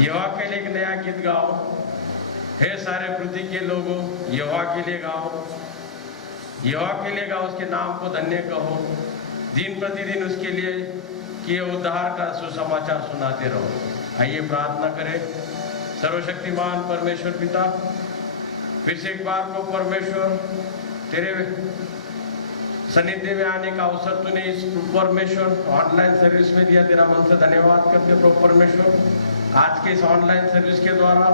यहोवा के लिए एक नया गीत गाओ, हे सारे पृथ्वी के लोगों, यहोवा के लिए गाओ, यहोवा के लिए गाओ, उसके नाम को धन्य कहो, दिन प्रतिदिन उसके लिए किए उद्धार का सुसमाचार सुनाते रहो। आइए प्रार्थना करें। सर्वशक्तिमान परमेश्वर पिता, फिर से एक बार को परमेश्वर तेरे सन्निधि में आने का अवसर तूने इस परमेश्वर ऑनलाइन सर्विस में दिया। तेरा मन से धन्यवाद करते प्रभु परमेश्वर। आज के इस ऑनलाइन सर्विस के द्वारा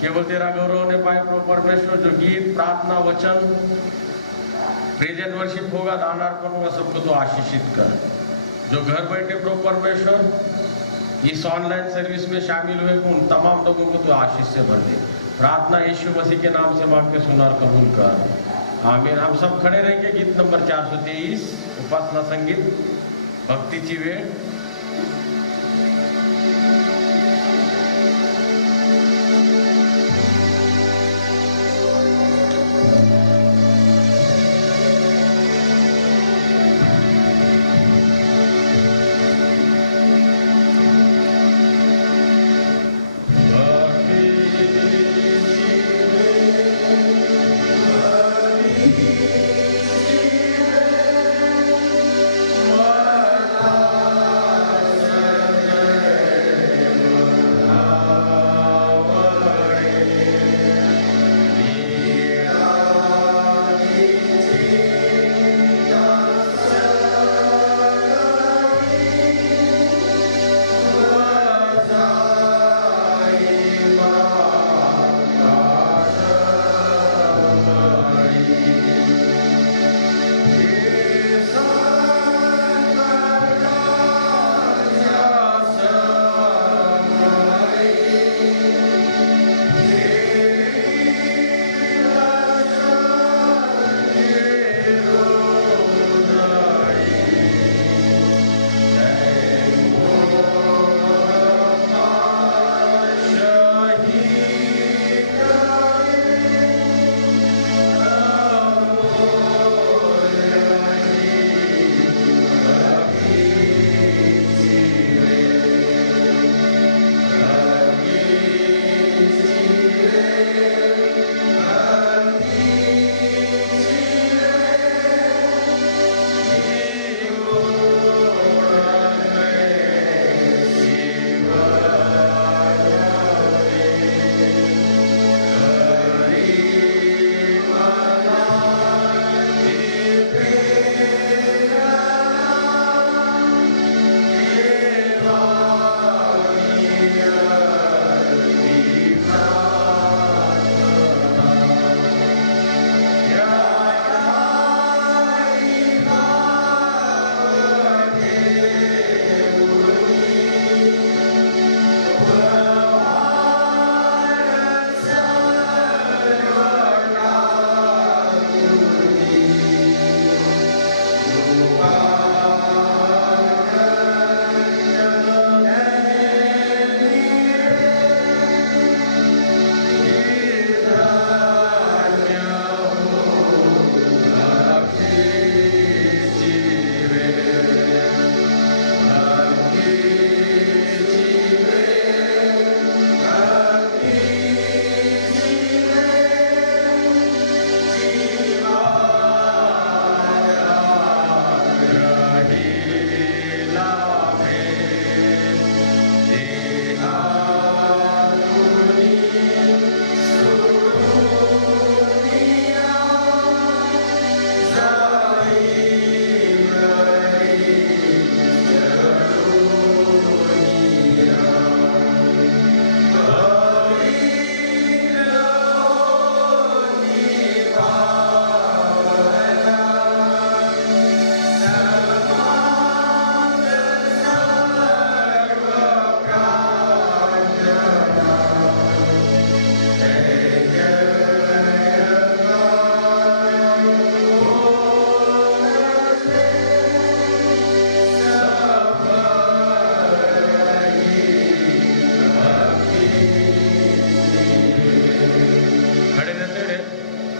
केवल तेरा गौरव होने पाए प्रभु परमेश्वर। जो गीत, प्रार्थना, वचन, प्रेजेंट वर्शिप होगा, दान अर्पण होगा, सबको तो आशीषित कर। जो घर बैठे प्रभु परमेश्वर इस ऑनलाइन सर्विस में शामिल हुए उन तमाम लोगों को तो आशीष से भर दे। प्रार्थना यीशु मसीह के नाम से मांग के सुना और कबूल कर। आमीन। हम सब खड़े रहेंगे। गीत नंबर 423 उपासना संगीत, भक्तीची वेळ।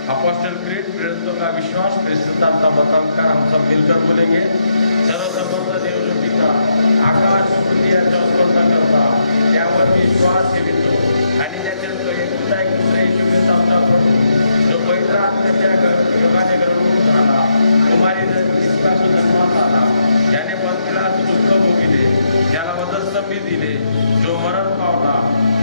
अपोस्टल क्रीड, प्रेरितों का विश्वास, प्रेरितता मतांतर हम सब मिलकर बोलेंगे। सर्वसमर्थ देव जो पिता आकाश पृथ्वी यांचा स्पर्धा करता, त्यावर विश्वास विश्वास ठेवितो आणि त्याच्यात तो एकटा एक दुसरा येशू ख्रिस्त आमचा प्रभू जो पवित्र आत्म्याच्या योगाने घडवून झाला कुमारी इतकासो जन्मात आला ज्याने पंथीलाच दुःख भोगिले ज्याला वधस्तंभी दिले जो मरण पावला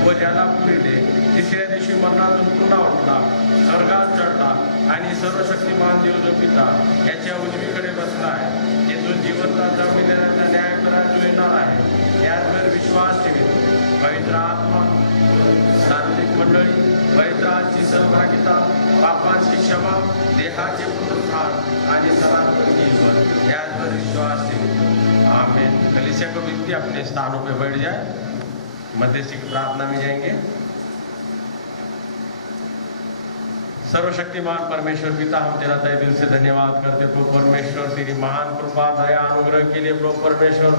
व ज्याला पुरिले तिसऱ्या दिवशी मरणातून पुन्हा उठला स्वर्गात चढला आणि सर्वशक्तिमान देव जो पिता याच्या उजवीकडे बसला आहे तिथून जिवंताचा मिळण्याचा न्याय करायला जो येणार आहे याचवर विश्वास ठेवितो पवित्र आत्मा सार्वजनिक मंडळी पवित्राची सहभागिता पापांची क्षमा देहाचे पुनरुत्थान आणि सनातन जीवन याचवर विश्वास ठेवितो आमीन। कलीसिया को विनती अपने स्थानों पे बैठ जाए, मध्यस्थी की प्रार्थना में जाएंगे। सर्वशक्तिमान परमेश्वर पिता हम तेरा तहे दिल से धन्यवाद करते प्रभु परमेश्वर तेरी महान कृपा दया अनुग्रह के लिए प्रभु परमेश्वर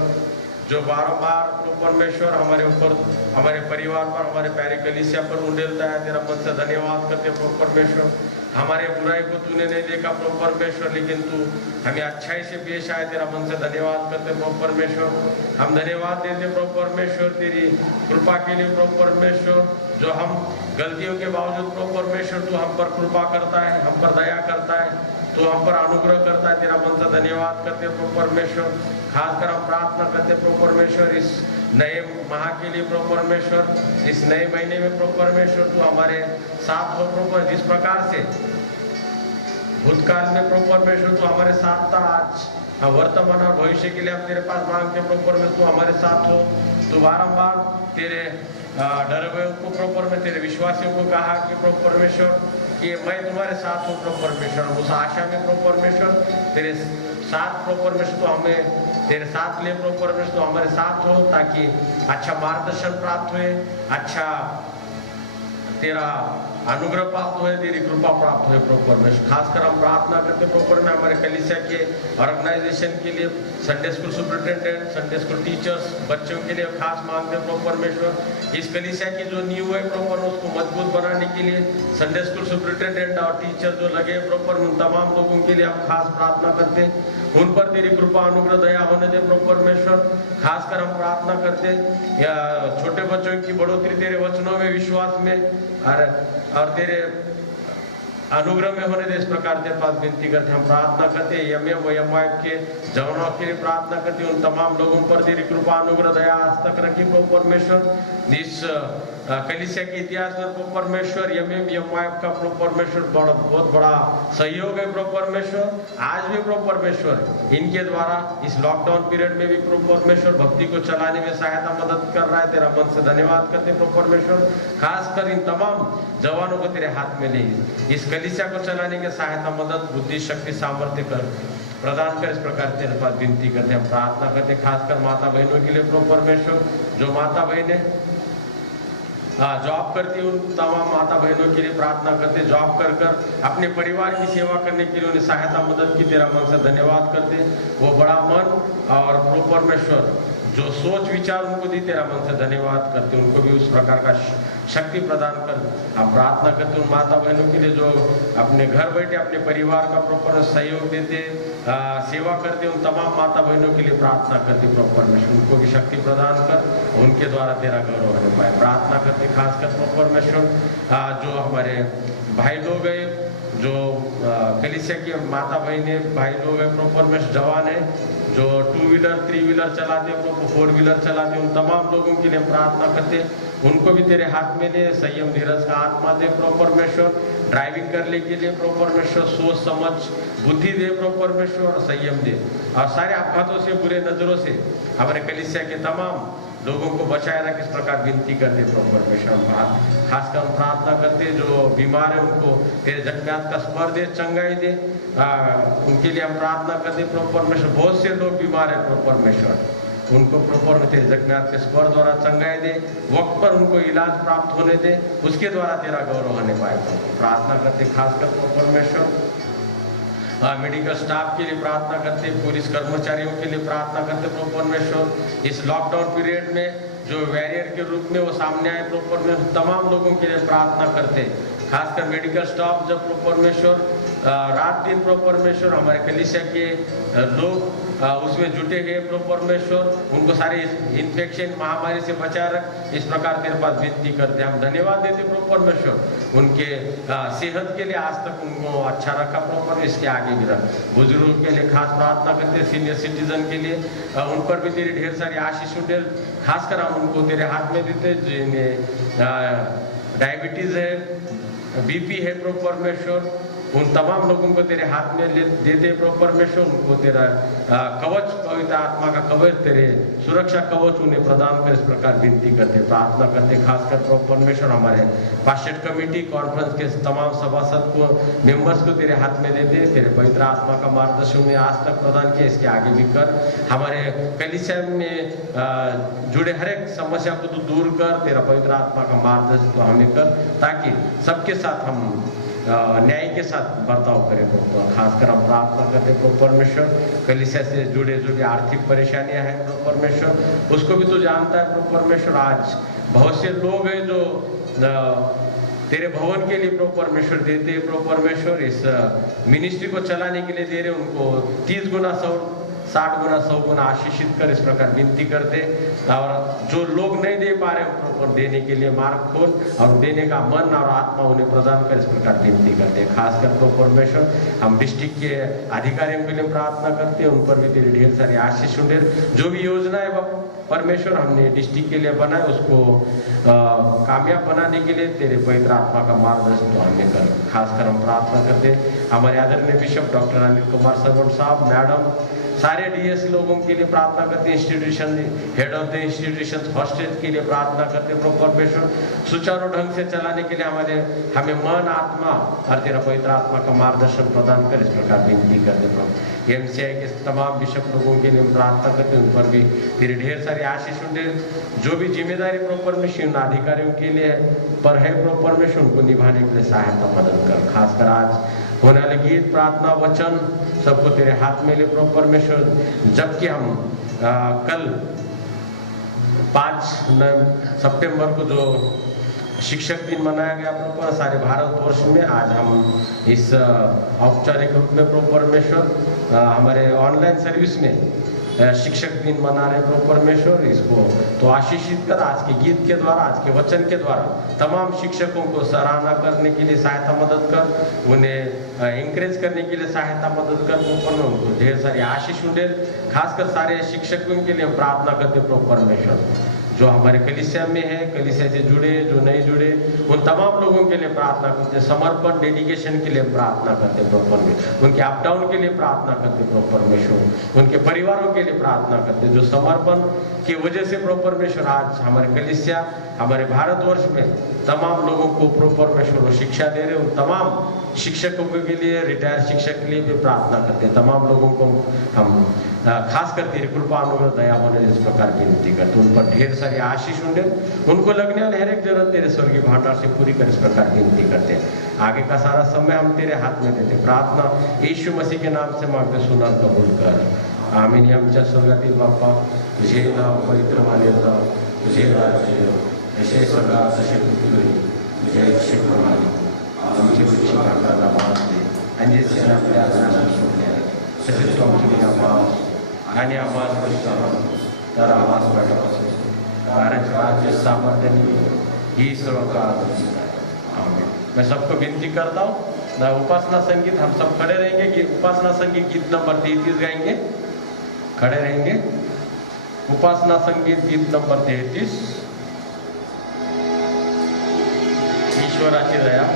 जो बारंबार प्रभु परमेश्वर हमारे ऊपर हमारे परिवार पर हमारे प्यारे कलीसिया पर उंडेलता है तेरा मन से धन्यवाद करते प्रभु परमेश्वर हमारे बुराई को तूने नहीं देखा प्रभु परमेश्वर लेकिन तू हमें अच्छाई से पेश आए तेरा मन से धन्यवाद करते प्रभु परमेश्वर हम धन्यवाद देते प्रभु परमेश्वर तेरी कृपा के लिए प्रभु परमेश्वर जो हम गलतियों के बावजूद प्रभु परमेश्वर तू हम पर कृपा करता है हम पर दया करता है तो हम पर अनुग्रह करता है तेरा मन से धन्यवाद करते प्रभु परमेश्वर खासकर हम प्रार्थना करते प्रभु परमेश्वर इस नए माह के लिए प्रभु परमेश्वर इस नए महीने में प्रभु परमेश्वर तू हमारे साथ हो प्रभु जिस प्रकार से भूतकाल में प्रभु परमेश्वर तू हमारे साथ था आज वर्तमान और भविष्य के लिए हम तेरे पास मांगते प्रभु परमेश्वर तू हमारे साथ हो तू बारंबार तेरे डरे को प्रभु में तेरे विश्वासियों को कहा कि प्रभु परमेश्वर कि मैं तुम्हारे साथ हूँ प्रभु परमेश्वर उस आशा में प्रभु परमेश्वर तेरे साथ प्रभु परमेश्वर तो हमें तेरे साथ ले प्रभु परमेश्वर तो हमारे साथ हो ताकि अच्छा मार्गदर्शन प्राप्त हुए अच्छा तेरा अनुग्रह प्राप्त हुए तेरी कृपा प्राप्त हुए प्रभु परमेश्वर खासकर हम प्रार्थना करते प्रभु परमेश्वर हमारे कलीसिया के ऑर्गेनाइजेशन के लिए Sunday school superintendent Sunday school teachers बच्चों के लिए खास मांगते प्रभु परमेश्वर इस कलीसिया की जो नींव है प्रभु परमेश्वर उसको मजबूत बनाने के लिए संडे स्कूल सुपरिटेंडेंट और टीचर जो लगे प्रभु परमेश्वर उन तमाम लोगों के लिए हम खास प्रार्थना करते उन पर तेरी कृपा अनुग्रह दया होने दे प्रभु परमेश्वर खासकर हम प्रार्थना करते या छोटे बच्चों की बढ़ोतरी तेरे वचनों में विश्वास में और तेरे अनुग्रह में होने दे इस प्रकार तेरे पास विनती करते हम प्रार्थना करते एम के जवानों के लिए प्रार्थना करते उन तमाम लोगों पर तेरी कृपा अनुग्रह दया आज तक रखी प्रभु परमेश्वर इस कलीसिया के इतिहास में प्रभु परमेश्वर एम का प्रभु परमेश्वर बहुत बड़ा सहयोग है प्रभु परमेश्वर आज भी प्रभु परमेश्वर इनके द्वारा इस लॉकडाउन पीरियड में भी प्रभु परमेश्वर भक्ति को चलाने में सहायता मदद कर रहा है तेरा मन से धन्यवाद करते प्रभु परमेश्वर खासकर इन तमाम जवानों को तेरे हाथ में ले इस कलीसिया को चलाने के सहायता मदद बुद्धि शक्ति सामर्थ्य कर प्रदान कर इस प्रकार तेरे पास विनती करते हम प्रार्थना करते खासकर माता बहनों के लिए प्रभु परमेश्वर जो माता बहनें जॉब करती उन तमाम माता बहनों के लिए प्रार्थना करते जॉब कर अपने परिवार की सेवा करने के लिए उन्हें सहायता मदद की तेरा मन से धन्यवाद करते वो बड़ा मन और प्रभु परमेश्वर जो सोच विचार उनको दी तेरा मन से धन्यवाद करते उनको भी उस प्रकार का शक्ति प्रदान कर हम प्रार्थना करते उन माता बहनों के लिए जो अपने घर बैठे अपने परिवार का प्रॉपर सहयोग देते सेवा करते उन तमाम माता बहनों के लिए प्रार्थना करते प्रभु परमेश्वर उनको भी शक्ति प्रदान कर उनके द्वारा तेरा गौरव होने पाए प्रार्थना करते खासकर प्रभु परमेश्वर जो हमारे भाई लोग हैं जो कलीसिया की माता बहने भाई लोग हैं प्रभु परमेश्वर जवान है जो 2 व्हीलर 3 व्हीलर चलाते प्रभु 4 व्हीलर चलाते उन तमाम लोगों के लिए प्रार्थना करते उनको भी तेरे हाथ में ले संयम धीरज का आत्मा दे प्रभु परमेश्वर ड्राइविंग करने के लिए प्रभु परमेश्वर सोच समझ बुद्धि दे प्रभु परमेश्वर संयम दे और सारे आघातों से बुरे नजरों से हमारे कलीसिया के तमाम लोगों को बचाए रख इस प्रकार विनती करते प्रभु परमेश्वर खासकर हम प्रार्थना करते जो बीमार है उनको तेरे जगन्नाथ का स्पर दे चंगाई दे उनके लिए हम प्रार्थना करते प्रभु परमेश्वर बहुत से लोग बीमार है प्रभु परमेश्वर उनको प्रॉपर तेरे जगन्नाथ के स्पर द्वारा चंगाई दे वक्त पर उनको इलाज प्राप्त होने दे उसके द्वारा तेरा गौरव होने पाए प्रार्थना करते खासकर प्रभु परमेश्वर मेडिकल स्टाफ के लिए प्रार्थना करते पुलिस कर्मचारियों के लिए प्रार्थना करते प्रभु परमेश्वर इस लॉकडाउन पीरियड में जो वैरियर के रूप में वो सामने आए प्रभु परमेश्वर तमाम लोगों के लिए प्रार्थना करते खासकर मेडिकल स्टाफ जब प्रभु परमेश्वर रात दिन प्रभु परमेश्वर हमारे कलीसिया के लोग उसमें जुटे हैं प्रभु परमेश्वर, उनको सारे इन्फेक्शन महामारी से बचा रख। इस प्रकार तेरे पास विनती करते हैं, हम धन्यवाद देते प्रभु परमेश्वर, उनके सेहत के लिए आज तक उनको अच्छा रखा प्रभु परमेश्वर, इसके आगे भी रख। बुजुर्गों के लिए खास प्रार्थना करते हैं, सीनियर सिटीजन के लिए, उन पर भी तेरी ढेर सारी आशीष उठे। खासकर हम उनको तेरे हाथ में देते, जिन्हें डायबिटीज है, बीपी है प्रभु परमेश्वर, उन तमाम लोगों को तेरे हाथ में देते प्रभु परमेश्वर, उनको तेरा कवच, पवित्र आत्मा का कवच, तेरे सुरक्षा कवच उन्हें प्रदान कर। इस प्रकार विनती करते, प्रार्थना करते, खासकर प्रभु परमेश्वर हमारे पास्टर कमेटी कॉन्फ्रेंस के तमाम सभासद को, मेंबर्स को तेरे हाथ में देते। तेरे पवित्र आत्मा का मार्गदर्शन उन्हें आज तक प्रदान किया, इसके आगे भी कर। हमारे कलीसिया में जुड़े हर एक समस्या को तू दूर कर, तेरा पवित्र आत्मा का मार्गदर्शन तो हमें कर, ताकि सबके साथ हम न्याय के साथ बर्ताव करें। तो खासकर हम प्रार्थना करते हैं प्रभु परमेश्वर, कलीसिया से जुड़े जो भी आर्थिक परेशानियां हैं प्रभु परमेश्वर, उसको भी तू जानता है प्रभु परमेश्वर। आज बहुत से लोग हैं जो तेरे भवन के लिए प्रभु परमेश्वर देते हैं प्रभु परमेश्वर, इस मिनिस्ट्री को चलाने के लिए दे रहे, उनको 30 गुना 60 गुना 100 गुना आशीषित कर। इस प्रकार विनती करते, और जो लोग नहीं दे पा रहे प्रॉपर देने के लिए मार्ग खोल, और देने का मन और आत्मा उन्हें प्रदान कर। इस प्रकार विनती करते हैं, खासकर प्रभु परमेश्वर हम डिस्ट्रिक्ट के अधिकारियों के लिए प्रार्थना करते हैं, उन पर भी तेरी ढेर सारी आशीष उठे। जो भी योजना है परमेश्वर हमने डिस्ट्रिक्ट के लिए बनाए, उसको कामयाब बनाने के लिए तेरे पवित्र आत्मा का मार्गदर्शन तो हमें कर। खासकर हम प्रार्थना करते हैं हमारे आदरणीय बिशप डॉक्टर अनिल कुमार सरवण साहब, मैडम, सारे डीएस लोगों के लिए प्रार्थना करते हैं, institution head of the institution hostage के लिए प्रार्थना करते हैं प्रभु परमेश्वर, सुचारू ढंग से चलाने के लिए हमें मन, आत्मा और तेरा पवित्र आत्मा का मार्गदर्शन प्रदान कर। इस प्रकार विनती करते प्रभु। एमसीआई के तमाम बिशप लोगों के लिए हम प्रार्थना करते हैं, उन पर भी तेरी ढेर सारी आशीष उठे। जो भी जिम्मेदारी प्रभु परमेश्वर उन अधिकारियों के लिए पर है प्रभु परमेश्वर, उनको निभाने के लिए सहायता मदद कर। खासकर आज होने वाले गीत, प्रार्थना, वचन सबको तेरे हाथ में ले प्रभु परमेश्वर। जबकि हम कल 5 सितंबर को जो शिक्षक दिन मनाया गया प्रभु सारे भारतवर्ष में, आज हम इस औपचारिक रूप में प्रभु परमेश्वर हमारे ऑनलाइन सर्विस में शिक्षक दिन मना रहे प्रभु परमेश्वर। इसको तो आशीषित कर, आज के गीत के द्वारा, आज के वचन के द्वारा तमाम शिक्षकों को सराहना करने के लिए सहायता मदद कर, उन्हें इंकरेज करने के लिए सहायता मदद कर प्रभु परमेश्वर, उनको ढेर सारी आशीष उठे। खासकर सारे शिक्षकों के लिए हम प्रार्थना करते प्रभु परमेश्वर, जो हमारे कलीसिया में है, कलीसिया से जुड़े, जो नहीं जुड़े, उन तमाम लोगों के लिए प्रार्थना करते, समर्पण, डेडिकेशन के लिए प्रार्थना करते प्रभु परमेश्वर, उनके अप डाउन के लिए प्रार्थना करते प्रभु परमेश्वर, उनके परिवारों के लिए प्रार्थना करते, जो समर्पण की वजह से प्रभु परमेश्वर आज हमारे कलीसिया, हमारे भारतवर्ष में तमाम लोगों को प्रभु परमेश्वर शिक्षा दे रहे। उन तमाम शिक्षकों के लिए, रिटायर शिक्षक के लिए भी प्रार्थना करते हैं। तमाम लोगों को हम खास कर तेरी कृपा, अनुग्रह, दया होने इस प्रकार विनती करते, उन पर ढेर सारी आशीष उठे, उनको लगने वाले हर एक जरूरत तेरे स्वर्गीय भंडार से पूरी कर। इस प्रकार विनती करते हैं। आगे का सारा समय हम तेरे हाथ में देते, प्रार्थना यीशु मसीह के नाम से मांगते, सुना कबूल कर। आमीन। आमच्या स्वर्गातील बाप्पा, तुझे नाव पवित्र मानले जाव, तुझे राज्य जसे स्वर्गात तसे पृथ्वीवर, तुझे इच्छे प्रमाणे आमची इच्छा भागाला मास दे, आणि जसे आपल्या आजाराला सोडले तसेच आमची आवाज आणि आवाज करतो तर आवाज वाटपासून कारण राज्य सामर्थ्याने ही सर्व काल आमीन। मैं सबको विनती करता हूँ, उपासना संगीत हम सब खड़े रहेंगे कि उपासना संगीत गीत नंबर 33 गाएंगे, खड़े रहेंगे। उपासना संगीत गीत नंबर 33, ईश्वराची दया।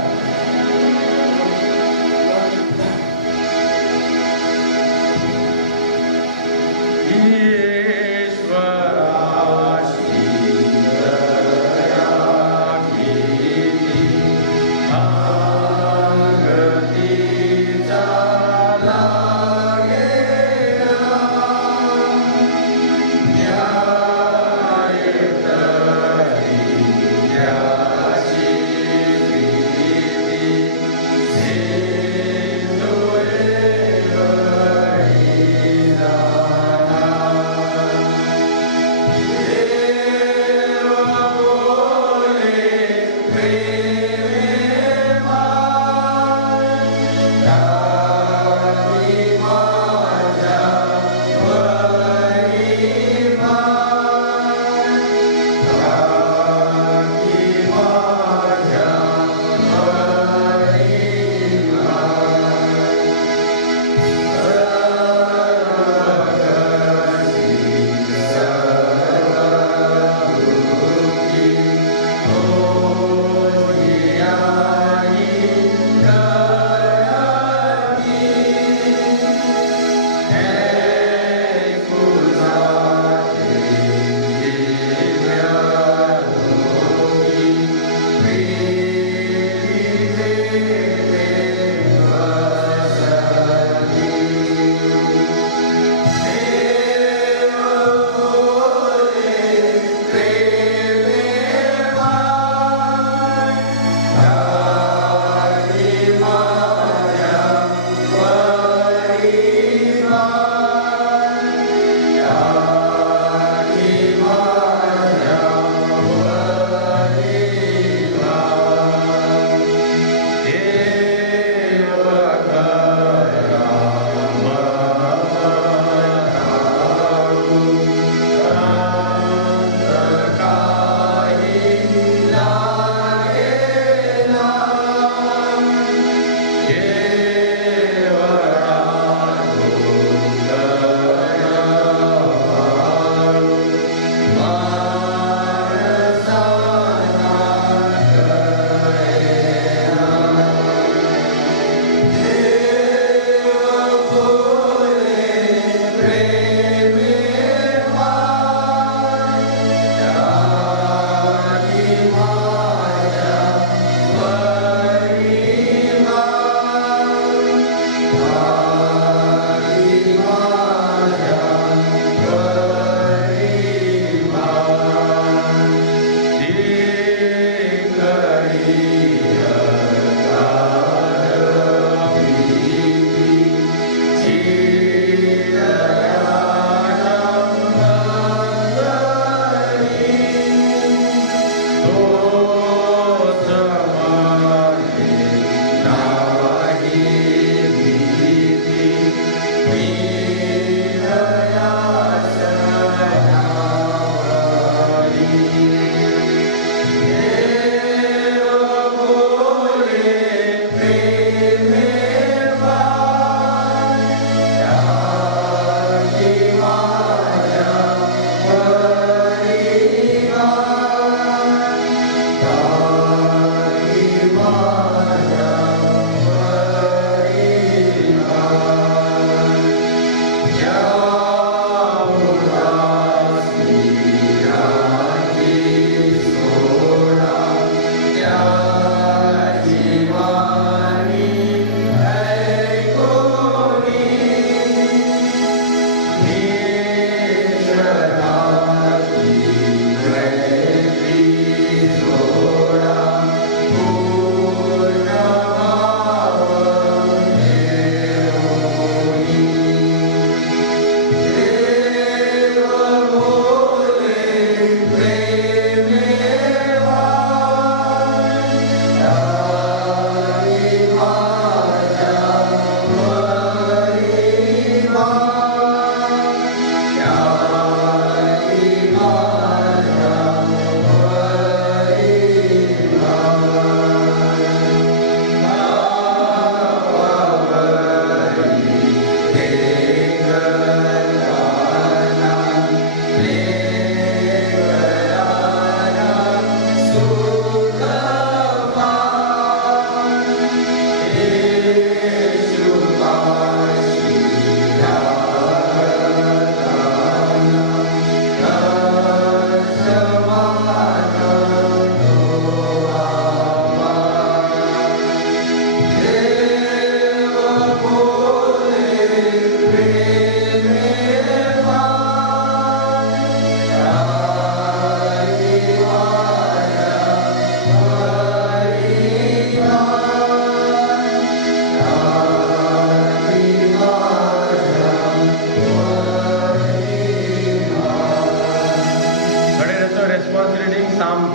Yeah.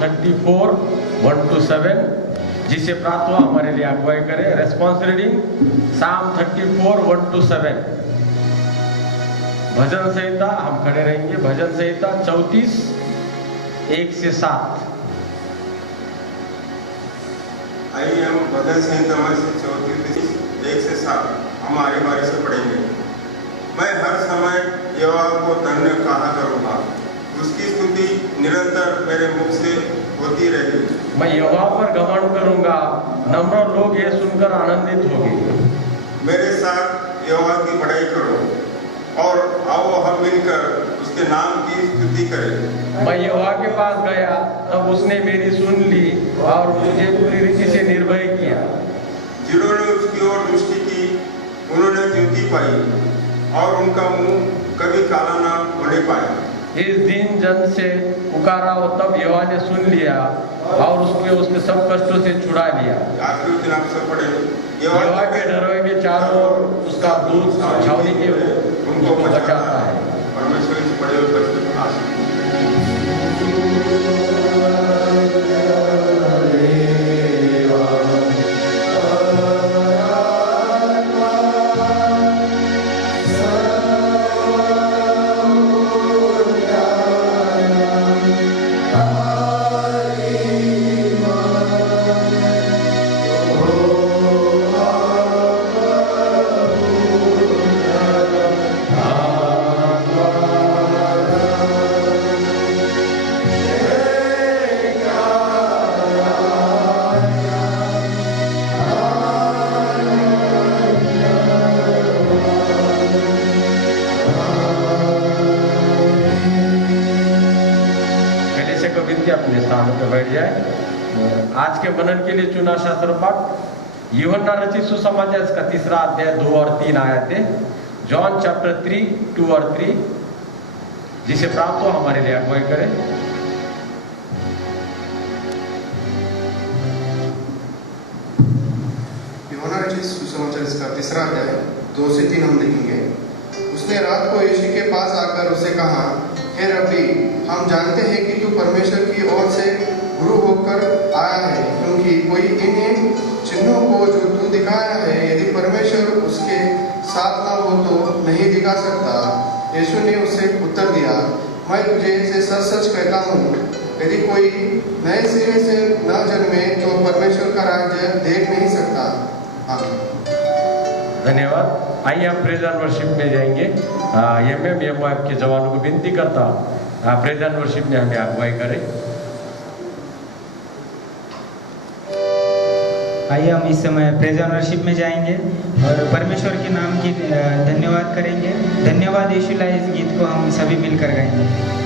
34 1 to 7 जिसे प्रार्थना हमारे लिए अगुवाई करे। रेस्पॉन्स रीडिंग साम 34 1 to 7। भजन संहिता हम खड़े रहेंगे। भजन संहिता 34 1 से 7। आइए हम भजन संहिता में से 34 1 से 7 हमारे बारे से पढ़ेंगे। मैं हर समय यहोवा को धन्य कहा करूँगा, उसकी स्तुति निरंतर मेरे मुख से होती रहेगी। मैं यहोवा पर घमंड करूंगा, नम्र लोग ये सुनकर आनंदित होंगे। मेरे साथ यहोवा की बड़ाई करो और आओ हम मिलकर उसके नाम की स्तुति करें। मैं यहोवा के पास गया, तब उसने मेरी सुन ली और मुझे पूरी रीति से निर्भय किया। जिन्होंने उसकी ओर दृष्टि की उन्होंने ज्योति पाई और उनका मुंह कभी काला न होने पाया। इस दिन जन से पुकारा हो, तब यहोवा ने सुन लिया और उसके सब कष्टों से छुड़ा लिया। आखिरी दिन आप सब पढ़ेंगे। यहोवा के डरों के चारों ओर उसका दूत छावनी के उनको बचाता है। परमेश्वर से बड़े और कष्ट अपने स्थानों पर बैठ जाए। आज के मनन के लिए चुना शास्त्र पाठ यूहन्ना रचित सुसमाचार इसका 3 अध्याय 2 और 3 आयतें। जॉन चैप्टर 3 2 और 3 जिसे प्राप्त हो हमारे लिए अगुवाई करें। यूहन्ना रचित सुसमाचार इसका 3 अध्याय 2 से 3 हम लिखेंगे। उसने रात को यीशु के पास आकर उसे कहा, हे रब्बी, हम जानते हैं कि तू परमेश्वर की ओर से गुरु होकर आया है, क्योंकि कोई इन चिन्हों को जो तू दिखाया है यदि परमेश्वर उसके साथ ना हो तो नहीं दिखा सकता। यीशु ने उसे उत्तर दिया, मैं तुझे से सच सच कहता हूँ, यदि कोई नए सिरे से न जन्मे तो परमेश्वर का राज्य देख नहीं सकता। धन्यवाद। आइए हम प्रेज एंड वर्शिप में जाएंगे। मैं आपके जवानों को विनती करता हूँ प्रेज एंड वर्शिप में हमें अगुवाई करें। आइए हम इस समय प्रेज एंड वर्शिप में जाएंगे और परमेश्वर के नाम की धन्यवाद करेंगे। धन्यवाद यीशु ला, इस गीत को हम सभी मिलकर गाएंगे।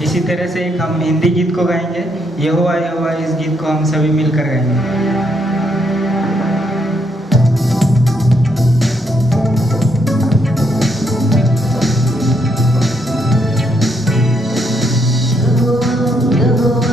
इसी तरह से एक हम हिंदी गीत को गाएंगे, यहोवा यहोवा, इस गीत को हम सभी मिलकर गाएंगे। यहोवा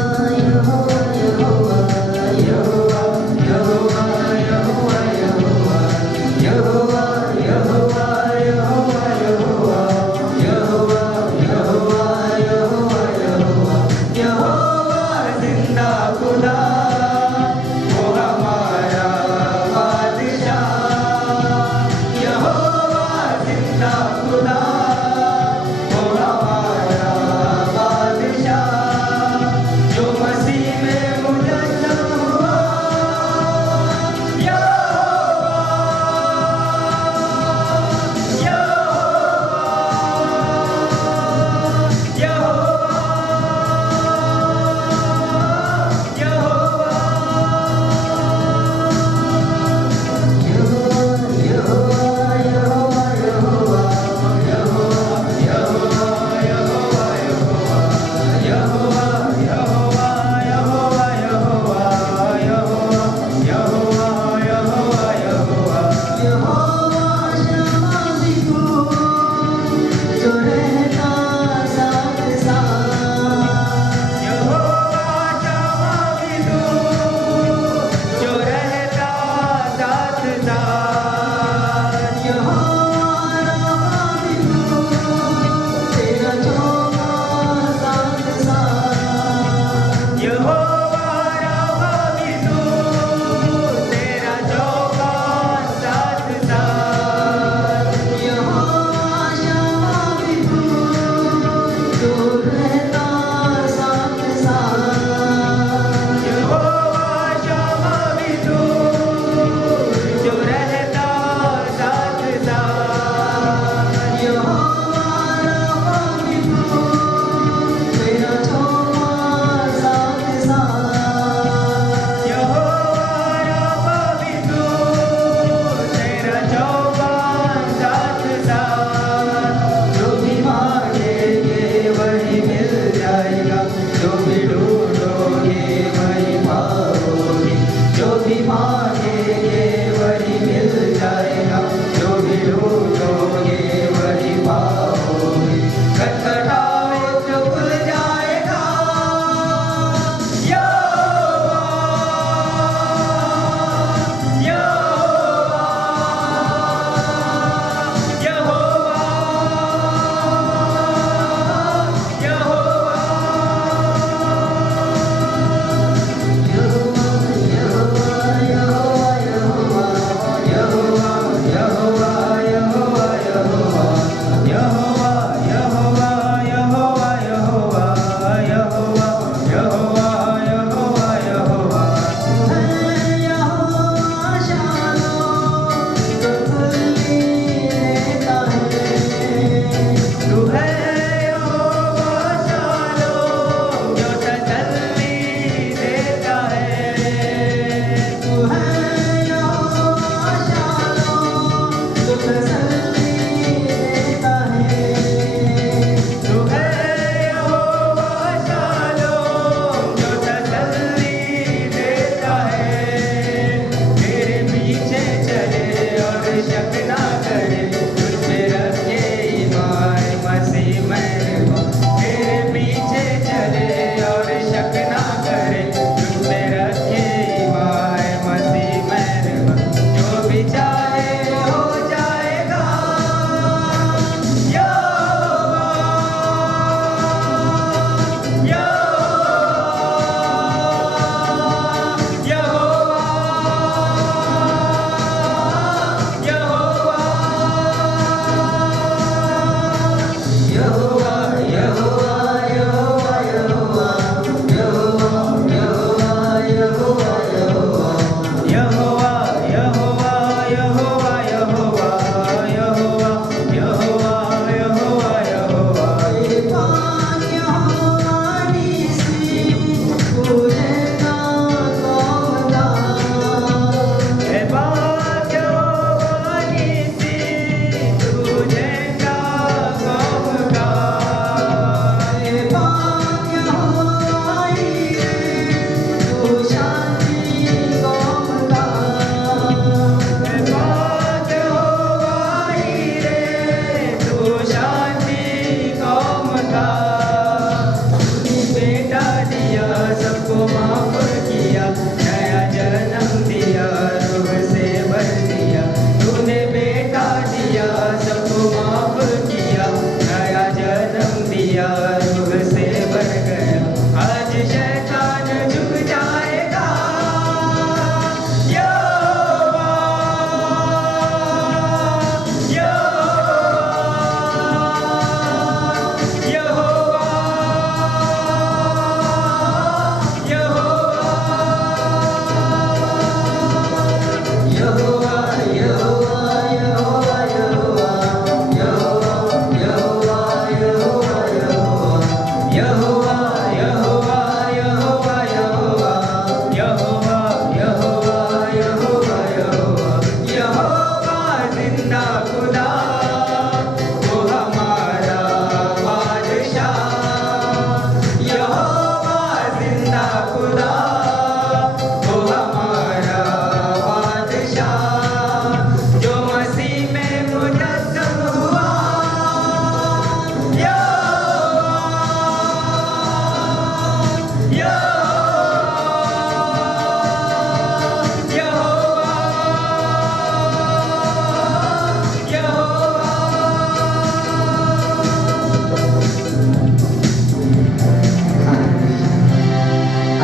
माफ किया, नया जन्म दिया, रूह से भर दिया, तूने बेटा दिया, सबको माफ किया, नया जन्म दिया, रूह से भर गया। आज शैतान झुक जाएगा, यहोवा, यहोवा, जिंदा खुदा वो हमारा बादशाह, यहोवा जिंदा खुदा वो हमारा बादशाह, जो मसीह में मुजस्सम हुआ,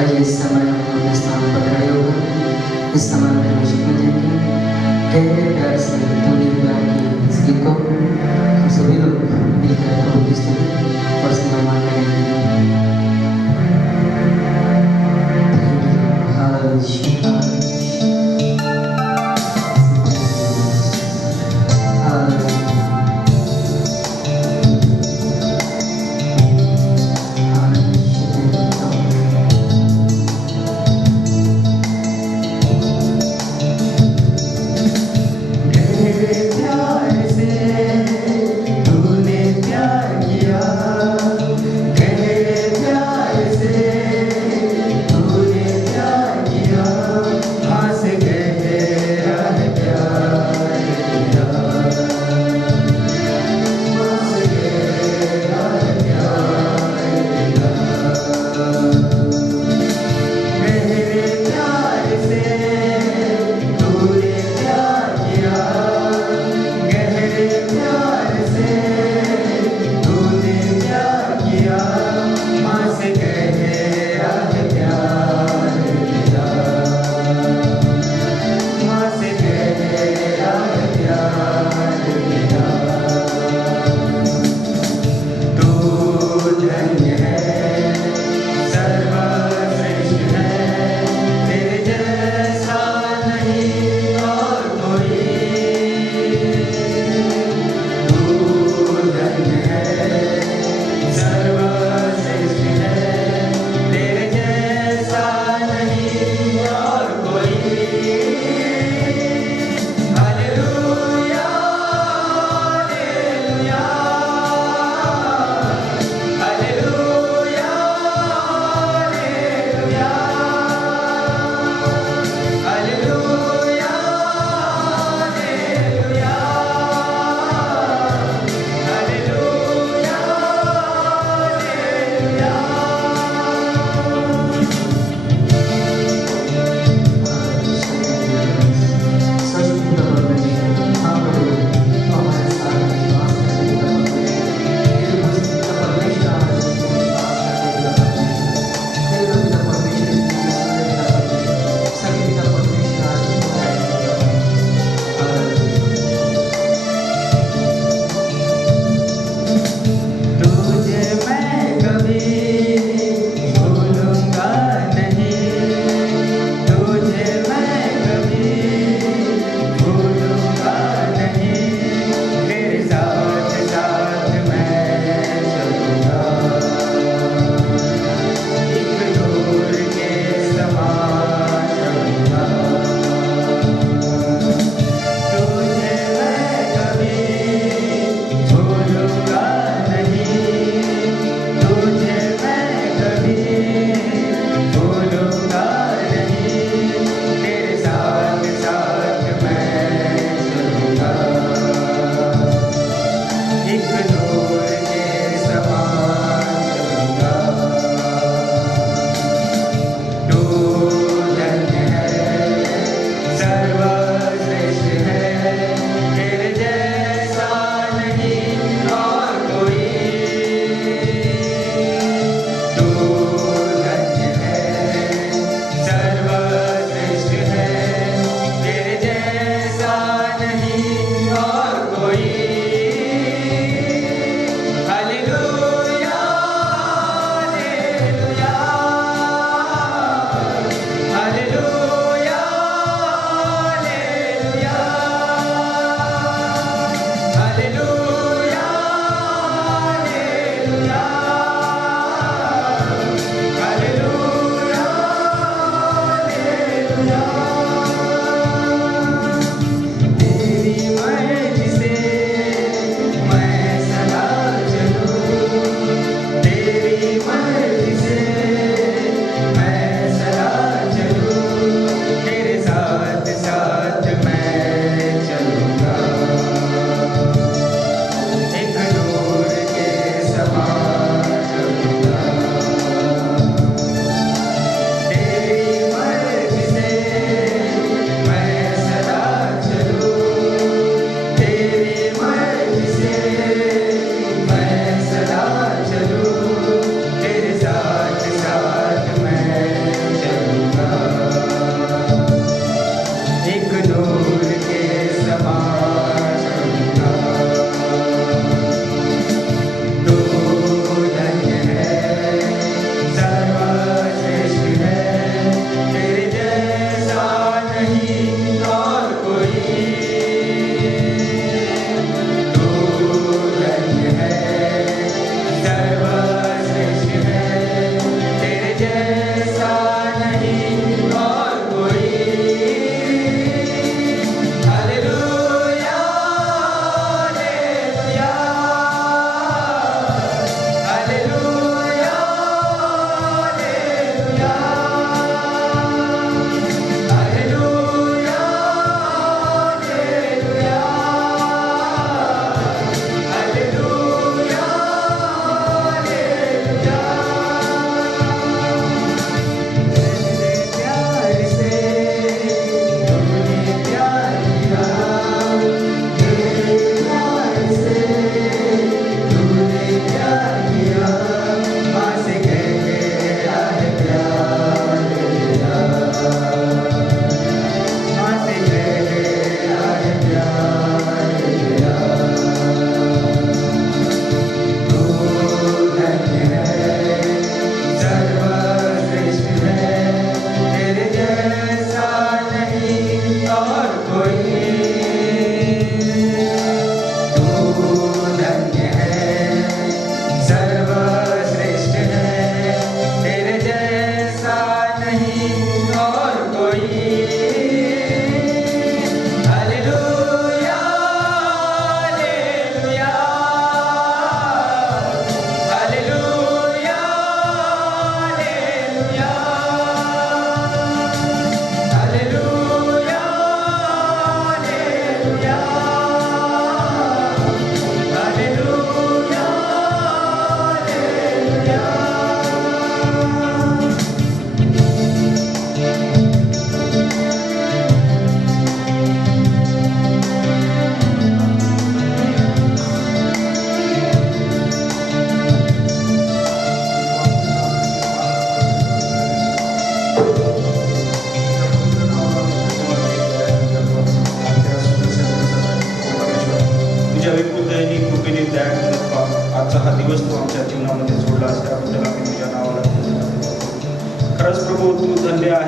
आइए इस समय हम अपने स्थान पर खड़े होकर इस समय में वर्शिप में जाएंगे। गहरे प्यार से तूने प्यार की इस गीत को हम सभी लोग मिलकर प्रभु की स्तुति और सम्मान करेंगे। Hallelujah, hallelujah, hallelujah.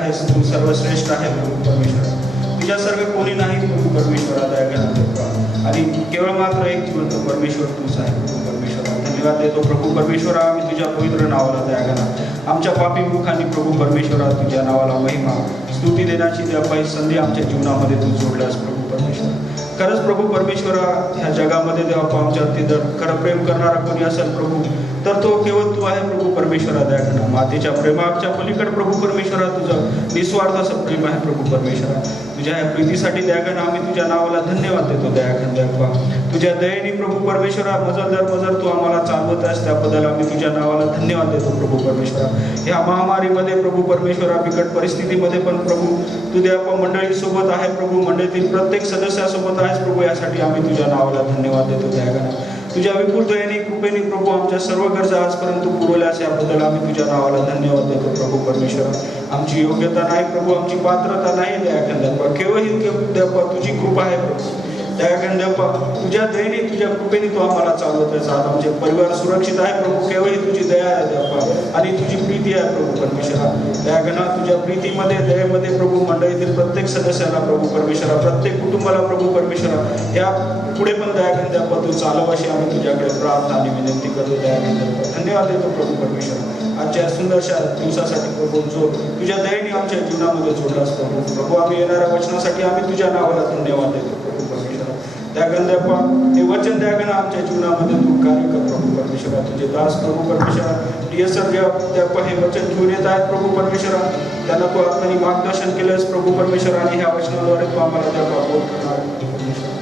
आहेस, तू सर्वश्रेष्ठ आहे प्रभू परमेश्वर. तुझ्या सर्व कोणी नाही प्रभू परमेश्वरा दयाघना. आणि केवळ मात्र एक जिवंत परमेश्वर तूच आहे प्रभू परमेश्वरा. धन्यवाद देतो प्रभू परमेश्वरा, आम्ही तुझ्या पवित्र नावाला दयाघना. आमच्या पापी मुखांनी प्रभू परमेश्वरा तुझ्या नावाला महिमा स्तुती देण्याची देवाई संधी आमच्या जीवनामध्ये तू जोडल्यास प्रभू परमेश्वर. खरंच प्रभू परमेश्वरा, ह्या जगामध्ये देवा आमच्यावरती जर खरं प्रेम करणारा कोणी असेल प्रभू, तर तो केवळ तू आहे प्रभू परमेश्वरा दयाघना. मातेच्या प्रेमाच्या पलीकडे प्रभू परमेश्वरा तुझं निस्वार्थ असं प्रेम आहे प्रभू परमेश्वरा. तुझ्या ह्या प्रीतीसाठी दयाघना आम्ही तुझ्या नावाला धन्यवाद देतो दयाघन देवा. तुझ्या दयेने प्रभू परमेश्वरा मजल दर मजल तू आम्हाला चालवत आहेस, त्याबद्दल आम्ही तुझ्या नावाला धन्यवाद देतो प्रभू परमेश्वरा. ह्या महामारीमध्ये प्रभू परमेश्वरा, बिकट परिस्थितीमध्ये पण प्रभू तू देवा मंडळी सोबत आहे प्रभू, मंडळीतील प्रत्येक सदस्यासोबत आहेस प्रभू. यासाठी आम्ही तुझ्या नावाला धन्यवाद देतो दयाघना. तुझ्या विपुल दयेने कृपेने प्रभू आमच्या सर्व गरजा आजपर्यंत पुरवल्यास याबद्दल आम्ही तुझ्या नावाला धन्यवाद देतो प्रभू परमेश्वरा. आमची योग्यता नाही प्रभू, आमची पात्रता नाही दयाघन देवा, केवळ ही देवा तुझी कृपा आहे प्रभू दयाघन देवा. तुझ्या दयेने तुझ्या कृपेने तू आम्हाला चालवत आहेस. आज आमचे परिवार सुरक्षित आहे प्रभू, केवळ ही तुझी दया आहे देवा आणि तुझी प्रीती आहे प्रभू परमेश्वरा. दयाघना तुझ्या प्रीतीमध्ये दयेमध्ये प्रभू मंडळीतील प्रत्येक सदस्याला प्रभू परमेश्वरा, प्रत्येक कुटुंबाला प्रभू परमेश्वरा या पुढे पण दयाघन देवा तू चालव अशी आम्ही तुझ्याकडे प्रार्थना आणि विनंती करतो दयाघन देवा. धन्यवाद देतो प्रभू परमेश्वरा आजच्या सुंदरशा दिवसासाठी प्रभू, जो तुझ्या दयेने आमच्या जीवनामध्ये जोडलास प्रभू. प्रभू आम्ही येणाऱ्या वचनासाठी आम्ही तुझ्या नावाला धन्यवाद देतो प्रभू परमेश्वरा. दयाघन देवा, हे वचन दयाघन आमच्या जीवनामध्ये तू कार्य कर प्रभू परमेश्वरा. तुझे दास प्रभू परमेश्वरा DSR देवा हे वचन घेऊन येत आहेत प्रभू परमेश्वरा. त्यांना तू आत्म्याने मार्गदर्शन केलंस प्रभू परमेश्वरा आणि ह्या वचनाद्वारे तू आम्हाला देवा बोध करणार प्रभू परमेश्वरा.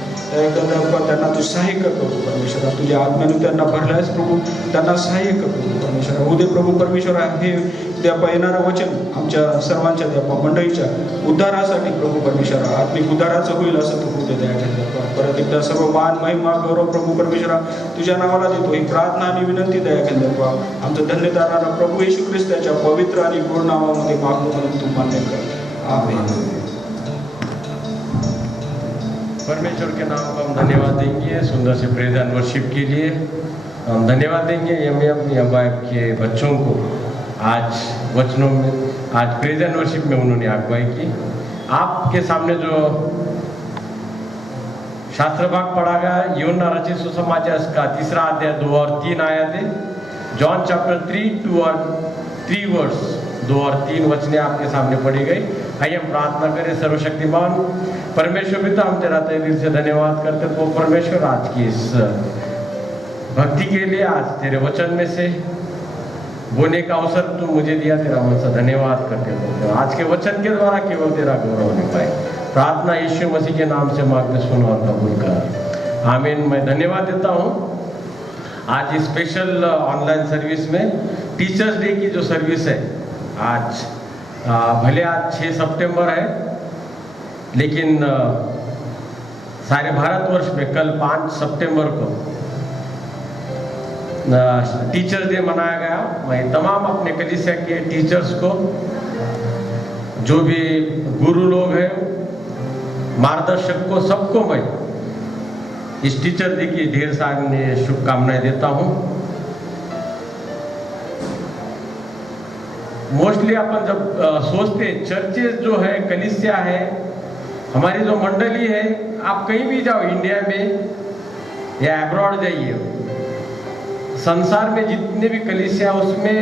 त्यांना तू सहाय्य कर प्रभू परमेश्वरा. तुझ्या आत्म्याने त्यांना भरलायस प्रभू, त्यांना सहाय्य कर प्रभू परमेश्वरा. उदय प्रभू परमेश्वरा हे देवा येणारं वचन आमच्या सर्वांच्या देवा मंडळीच्या उद्धारासाठी प्रभू परमेश्वरा आत्मिक उद्धाराचं होईल असं तू होते दयाघन देवा. परत एकदा सर्व मान महिमा गौरव प्रभू परमेश्वरा तुझ्या नावाला देतो. ही प्रार्थना आणि विनंती दयाघन देवा आमचं धन्यदाराला प्रभू येशू ख्रिस्ताच्या पवित्र आणि गोड नावामध्ये मागणं म्हणून तू मान्य कर. आमेन. परमेश्वर के नाम को हम धन्यवाद देंगे सुंदर से प्रेज एंड वर्शिप के लिए. हम धन्यवाद देंगे यमी अपनी अबाइब के बच्चों को. आज वचनों में, आज प्रेज एंड वर्शिप में उन्होंने अगुवाई की. आपके सामने जो शास्त्र भाग पढ़ा गया, यूहन्ना रचित सुसमाचार का 3 अध्याय 2 और 3 आयतें, जॉन चैप्टर 3 2 और 3 वर्स 2 और 3 वचने आपके सामने पढ़ी गई. आइए हम प्रार्थना करें. सर्वशक्तिमान परमेश्वर पिता, हम तेरा तहे दिल से धन्यवाद करते हो परमेश्वर आज की इस भक्ति के लिए, आज तेरे वचन में से बोलने का अवसर तू मुझे दिया. तेरा मन से धन्यवाद करते हो. आज के वचन के द्वारा केवल तेरा गौरव होने पाए. प्रार्थना यीशु मसीह के नाम से मांगते सुनो और कबूल कर. आमीन. मैं धन्यवाद देता हूँ आज स्पेशल ऑनलाइन सर्विस में टीचर्स डे की जो सर्विस है आज, भले आज 6 सितंबर है, लेकिन सारे भारतवर्ष में कल 5 सितंबर को टीचर्स डे मनाया गया. मैं तमाम अपने कलीसिया के टीचर्स को, जो भी गुरु लोग हैं, मार्गदर्शक को, सबको मैं इस टीचर डे की ढेर सारी शुभकामनाएं देता हूं. मोस्टली अपन जब सोचते चर्चेस जो है, कलीसिया है, हमारी जो मंडली है, आप कहीं भी जाओ इंडिया में या अब्रॉड जाइए, संसार में जितने भी कलीसिया उसमें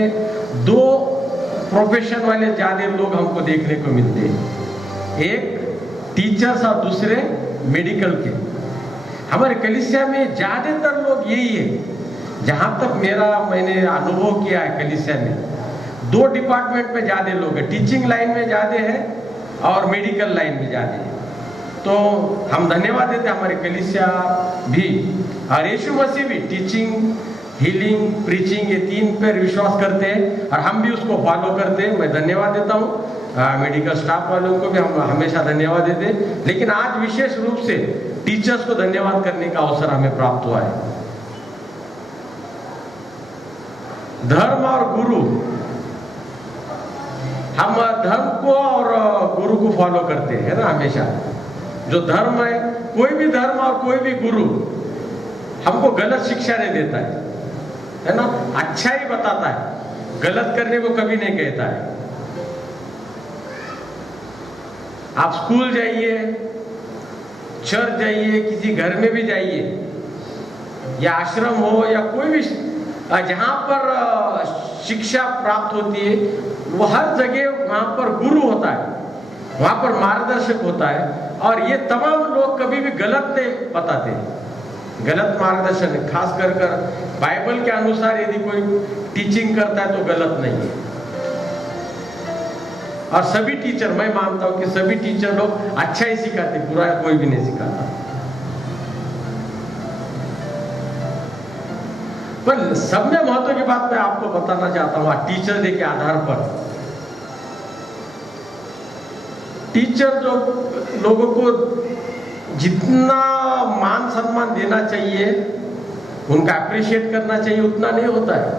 2 प्रोफेशन वाले ज़्यादा लोग हमको देखने को मिलते हैं. एक टीचर्स और दूसरे मेडिकल के. हमारे कलीसिया में ज़्यादातर लोग यही है. जहाँ तक मैंने अनुभव किया है कलीसिया में, 2 डिपार्टमेंट में ज़्यादा लोग हैं. टीचिंग लाइन में ज़्यादा है और मेडिकल लाइन में ज़्यादा है. तो हम धन्यवाद देते हैं हमारे कलीसिया भी और यीशु मसीह भी टीचिंग, हीलिंग, प्रीचिंग, ये 3 पर विश्वास करते हैं और हम भी उसको फॉलो करते हैं. मैं धन्यवाद देता हूँ. मेडिकल स्टाफ वालों को भी हम हमेशा धन्यवाद देते हैं, लेकिन आज विशेष रूप से टीचर्स को धन्यवाद करने का अवसर हमें प्राप्त हुआ है. धर्म और गुरु, हम धर्म को और गुरु को फॉलो करते हैं ना हमेशा. जो धर्म है, कोई भी धर्म और कोई भी गुरु हमको गलत शिक्षा नहीं देता है ना, अच्छा ही बताता है, गलत करने को कभी नहीं कहता है. आप स्कूल जाइए, चर्च जाइए, किसी घर में भी जाइए, या आश्रम हो या कोई भी जहाँ पर शिक्षा प्राप्त होती है, वो हर जगह वहाँ पर गुरु होता है, वहाँ पर मार्गदर्शक होता है। और ये तमाम लोग कभी भी गलत नहीं बताते, गलत मार्गदर्शन, खास कर बाइबल के अनुसार यदि कोई टीचिंग करता है तो गलत नहीं है। और सभी टीचर, मैं मानता हूं कि सभी टीचर लोग अच्छा ही सिखाते, बुरा कोई भी नहीं सिखाता। पर सब में महत्व की बात मैं आपको बताना चाहता हूं, टीचर डे के आधार पर टीचर जो लोगों को जितना मान सम्मान देना चाहिए, उनका अप्रिशिएट करना चाहिए, उतना नहीं होता है।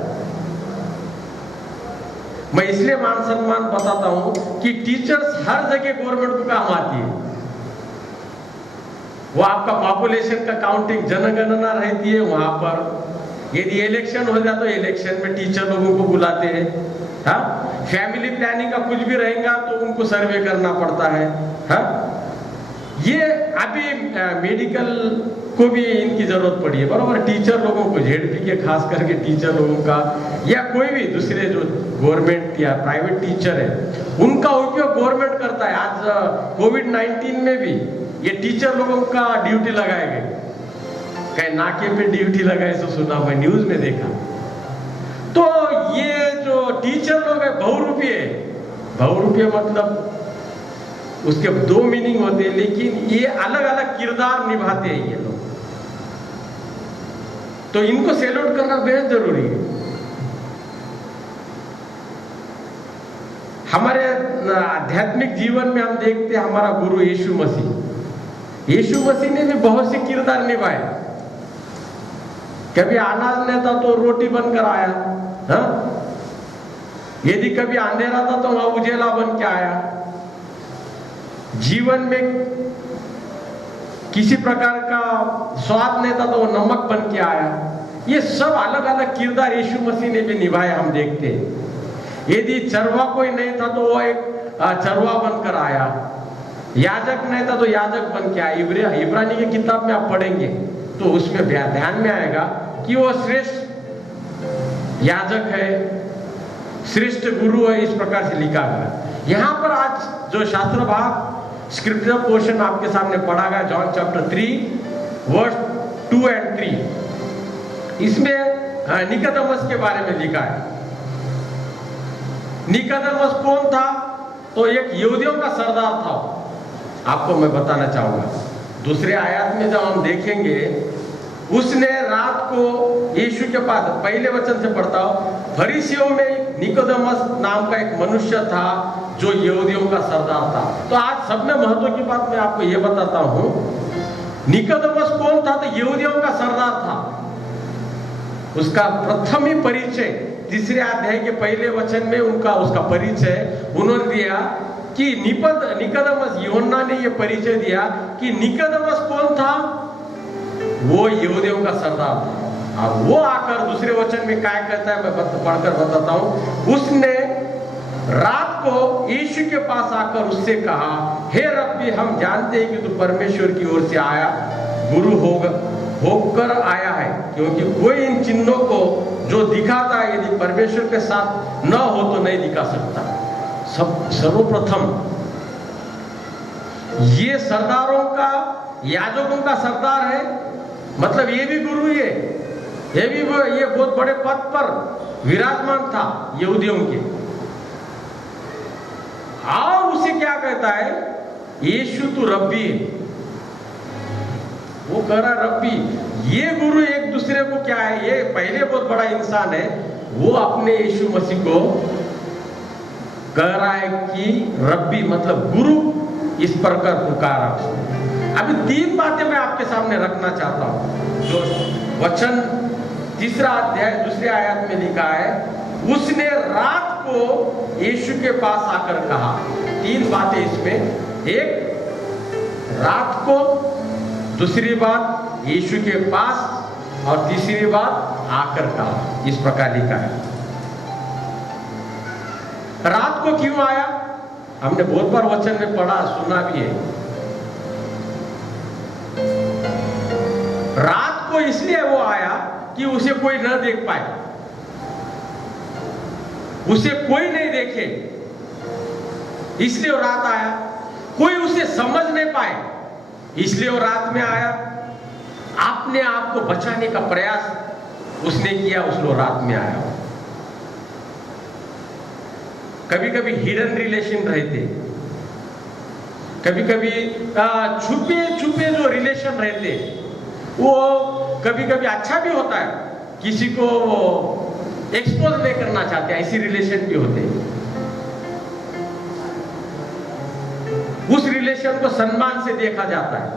मैं इसलिए मान सम्मान बताता हूं कि टीचर्स हर जगह गवर्नमेंट को काम आती है। वो आपका पॉपुलेशन का काउंटिंग, जनगणना रहती है वहां पर। यदि इलेक्शन हो जाए तो इलेक्शन में टीचर लोगों को बुलाते हैं। हाँ, फैमिली प्लानिंग का कुछ भी रहेगा तो उनको सर्वे करना पड़ता है। हाँ, ये अभी मेडिकल को भी इनकी जरूरत पड़ी है, बराबर। टीचर लोगों को, जेडपी के खास करके टीचर लोगों का, या कोई भी दूसरे जो गवर्नमेंट या प्राइवेट टीचर है, उनका उपयोग गवर्नमेंट करता है। आज कोविड-19 में भी ये टीचर लोगों का ड्यूटी लगाए गए, कहीं नाके पे ड्यूटी लगाए, तो सुना, मैं न्यूज में देखा। तो ये जो टीचर लोग है, बहुरूपीय मतलब उसके दो मीनिंग होते हैं, लेकिन ये अलग अलग किरदार निभाते हैं ये लोग। तो इनको सैल्यूट करना बेहद जरूरी है। हमारे आध्यात्मिक जीवन में हम देखते हैं हमारा गुरु यीशु मसीह ने भी बहुत से किरदार निभाए। कभी अनाज नहीं था तो रोटी बनकर आया, हाँ? यदि कभी अंधेरा था तो वहां उजेला बन के आया। जीवन में किसी प्रकार का स्वाद नहीं था तो वो नमक बन के आया। ये सब अलग अलग किरदार यीशु मसीह ने भी निभाए, हम देखते हैं। यदि चरवा कोई नहीं था तो वो एक चरवा बनकर आया। याजक नहीं था तो याजक बन के आया। इब्रानी की किताब में आप पढ़ेंगे तो उसमें ध्यान में आएगा कि वो श्रेष्ठ याजक है, श्रेष्ठ गुरु है, इस प्रकार से लिखा गया। यहाँ पर आज जो शास्त्र भाग, स्क्रिप्चर पोर्शन आपके सामने पढ़ा गया, जॉन चैप्टर 3 वर्स 2 और 3, इसमें निकोदेमस के बारे में लिखा है। निकोदेमस कौन था? तो एक यहूदियों का सरदार था। आपको मैं बताना चाहूंगा, दूसरे आयत में जब हम देखेंगे, उसने रात को यीशु के पास, पहले वचन से पढ़ता हूं, फरीसियों में निकोदेमस नाम का एक मनुष्य था जो यहूदियों का सरदार था। तो आज सब में महत्व की बात मैं आपको यह बताता हूं, निकोदेमस कौन था? तो यहूदियों का सरदार था। उसका प्रथम ही परिचय तीसरे अध्याय के पहले वचन में उसका परिचय उन्होंने दिया कि निकोदेमस, यूहन्ना ने यह परिचय दिया कि निकोदेमस कौन था? वो यहूदियों का सरदार था। और वो आकर दूसरे वचन में क्या कहता है, मैं पढ़कर बताता हूं। उसने रात को यीशु के पास आकर उससे कहा, हे रब्बी, हम जानते हैं कि तू परमेश्वर की ओर से आया गुरु होकर आया है, क्योंकि कोई इन चिन्हों को जो दिखाता है यदि परमेश्वर के साथ न हो तो नहीं दिखा सकता। सर्वप्रथम ये सरदारों का, याजकों का सरदार है, मतलब ये भी गुरु है, ये बहुत बड़े पद पर विराजमान था यहूदियों के। और उसे क्या कहता है? यीशु तू रब्बी है। वो कह रहा रब्बी। ये गुरु एक दूसरे को क्या है, ये पहले बहुत बड़ा इंसान है, वो अपने यीशु मसीह को कह रहा है कि रब्बी, मतलब गुरु, इस प्रकार पुकारा। अभी 3 बातें मैं आपके सामने रखना चाहता हूं। जो वचन तीसरा अध्याय दूसरे आयत में लिखा है, उसने रात को यीशु के पास आकर कहा। 3 बातें इसमें, एक रात को, दूसरी बात यीशु के पास, और तीसरी बात आकर कहा। इस प्रकार लिखा है। रात को क्यों आया? हमने बहुत बार वचन में पढ़ा सुना भी है। रात को इसलिए वो आया कि उसे कोई न देख पाए, उसे कोई नहीं देखे, इसलिए वो रात आया। कोई उसे समझ नहीं पाए, इसलिए वो रात में आया। अपने आप को बचाने का प्रयास उसने किया, उसको रात में आया। कभी कभी हिडन रिलेशन रहते, कभी कभी छुपे छुपे जो रिलेशन रहते, वो कभी कभी अच्छा भी होता है, किसी को एक्सपोज नहीं करना चाहते, ऐसी रिलेशन भी होते हैं। उस रिलेशन को सम्मान से देखा जाता है।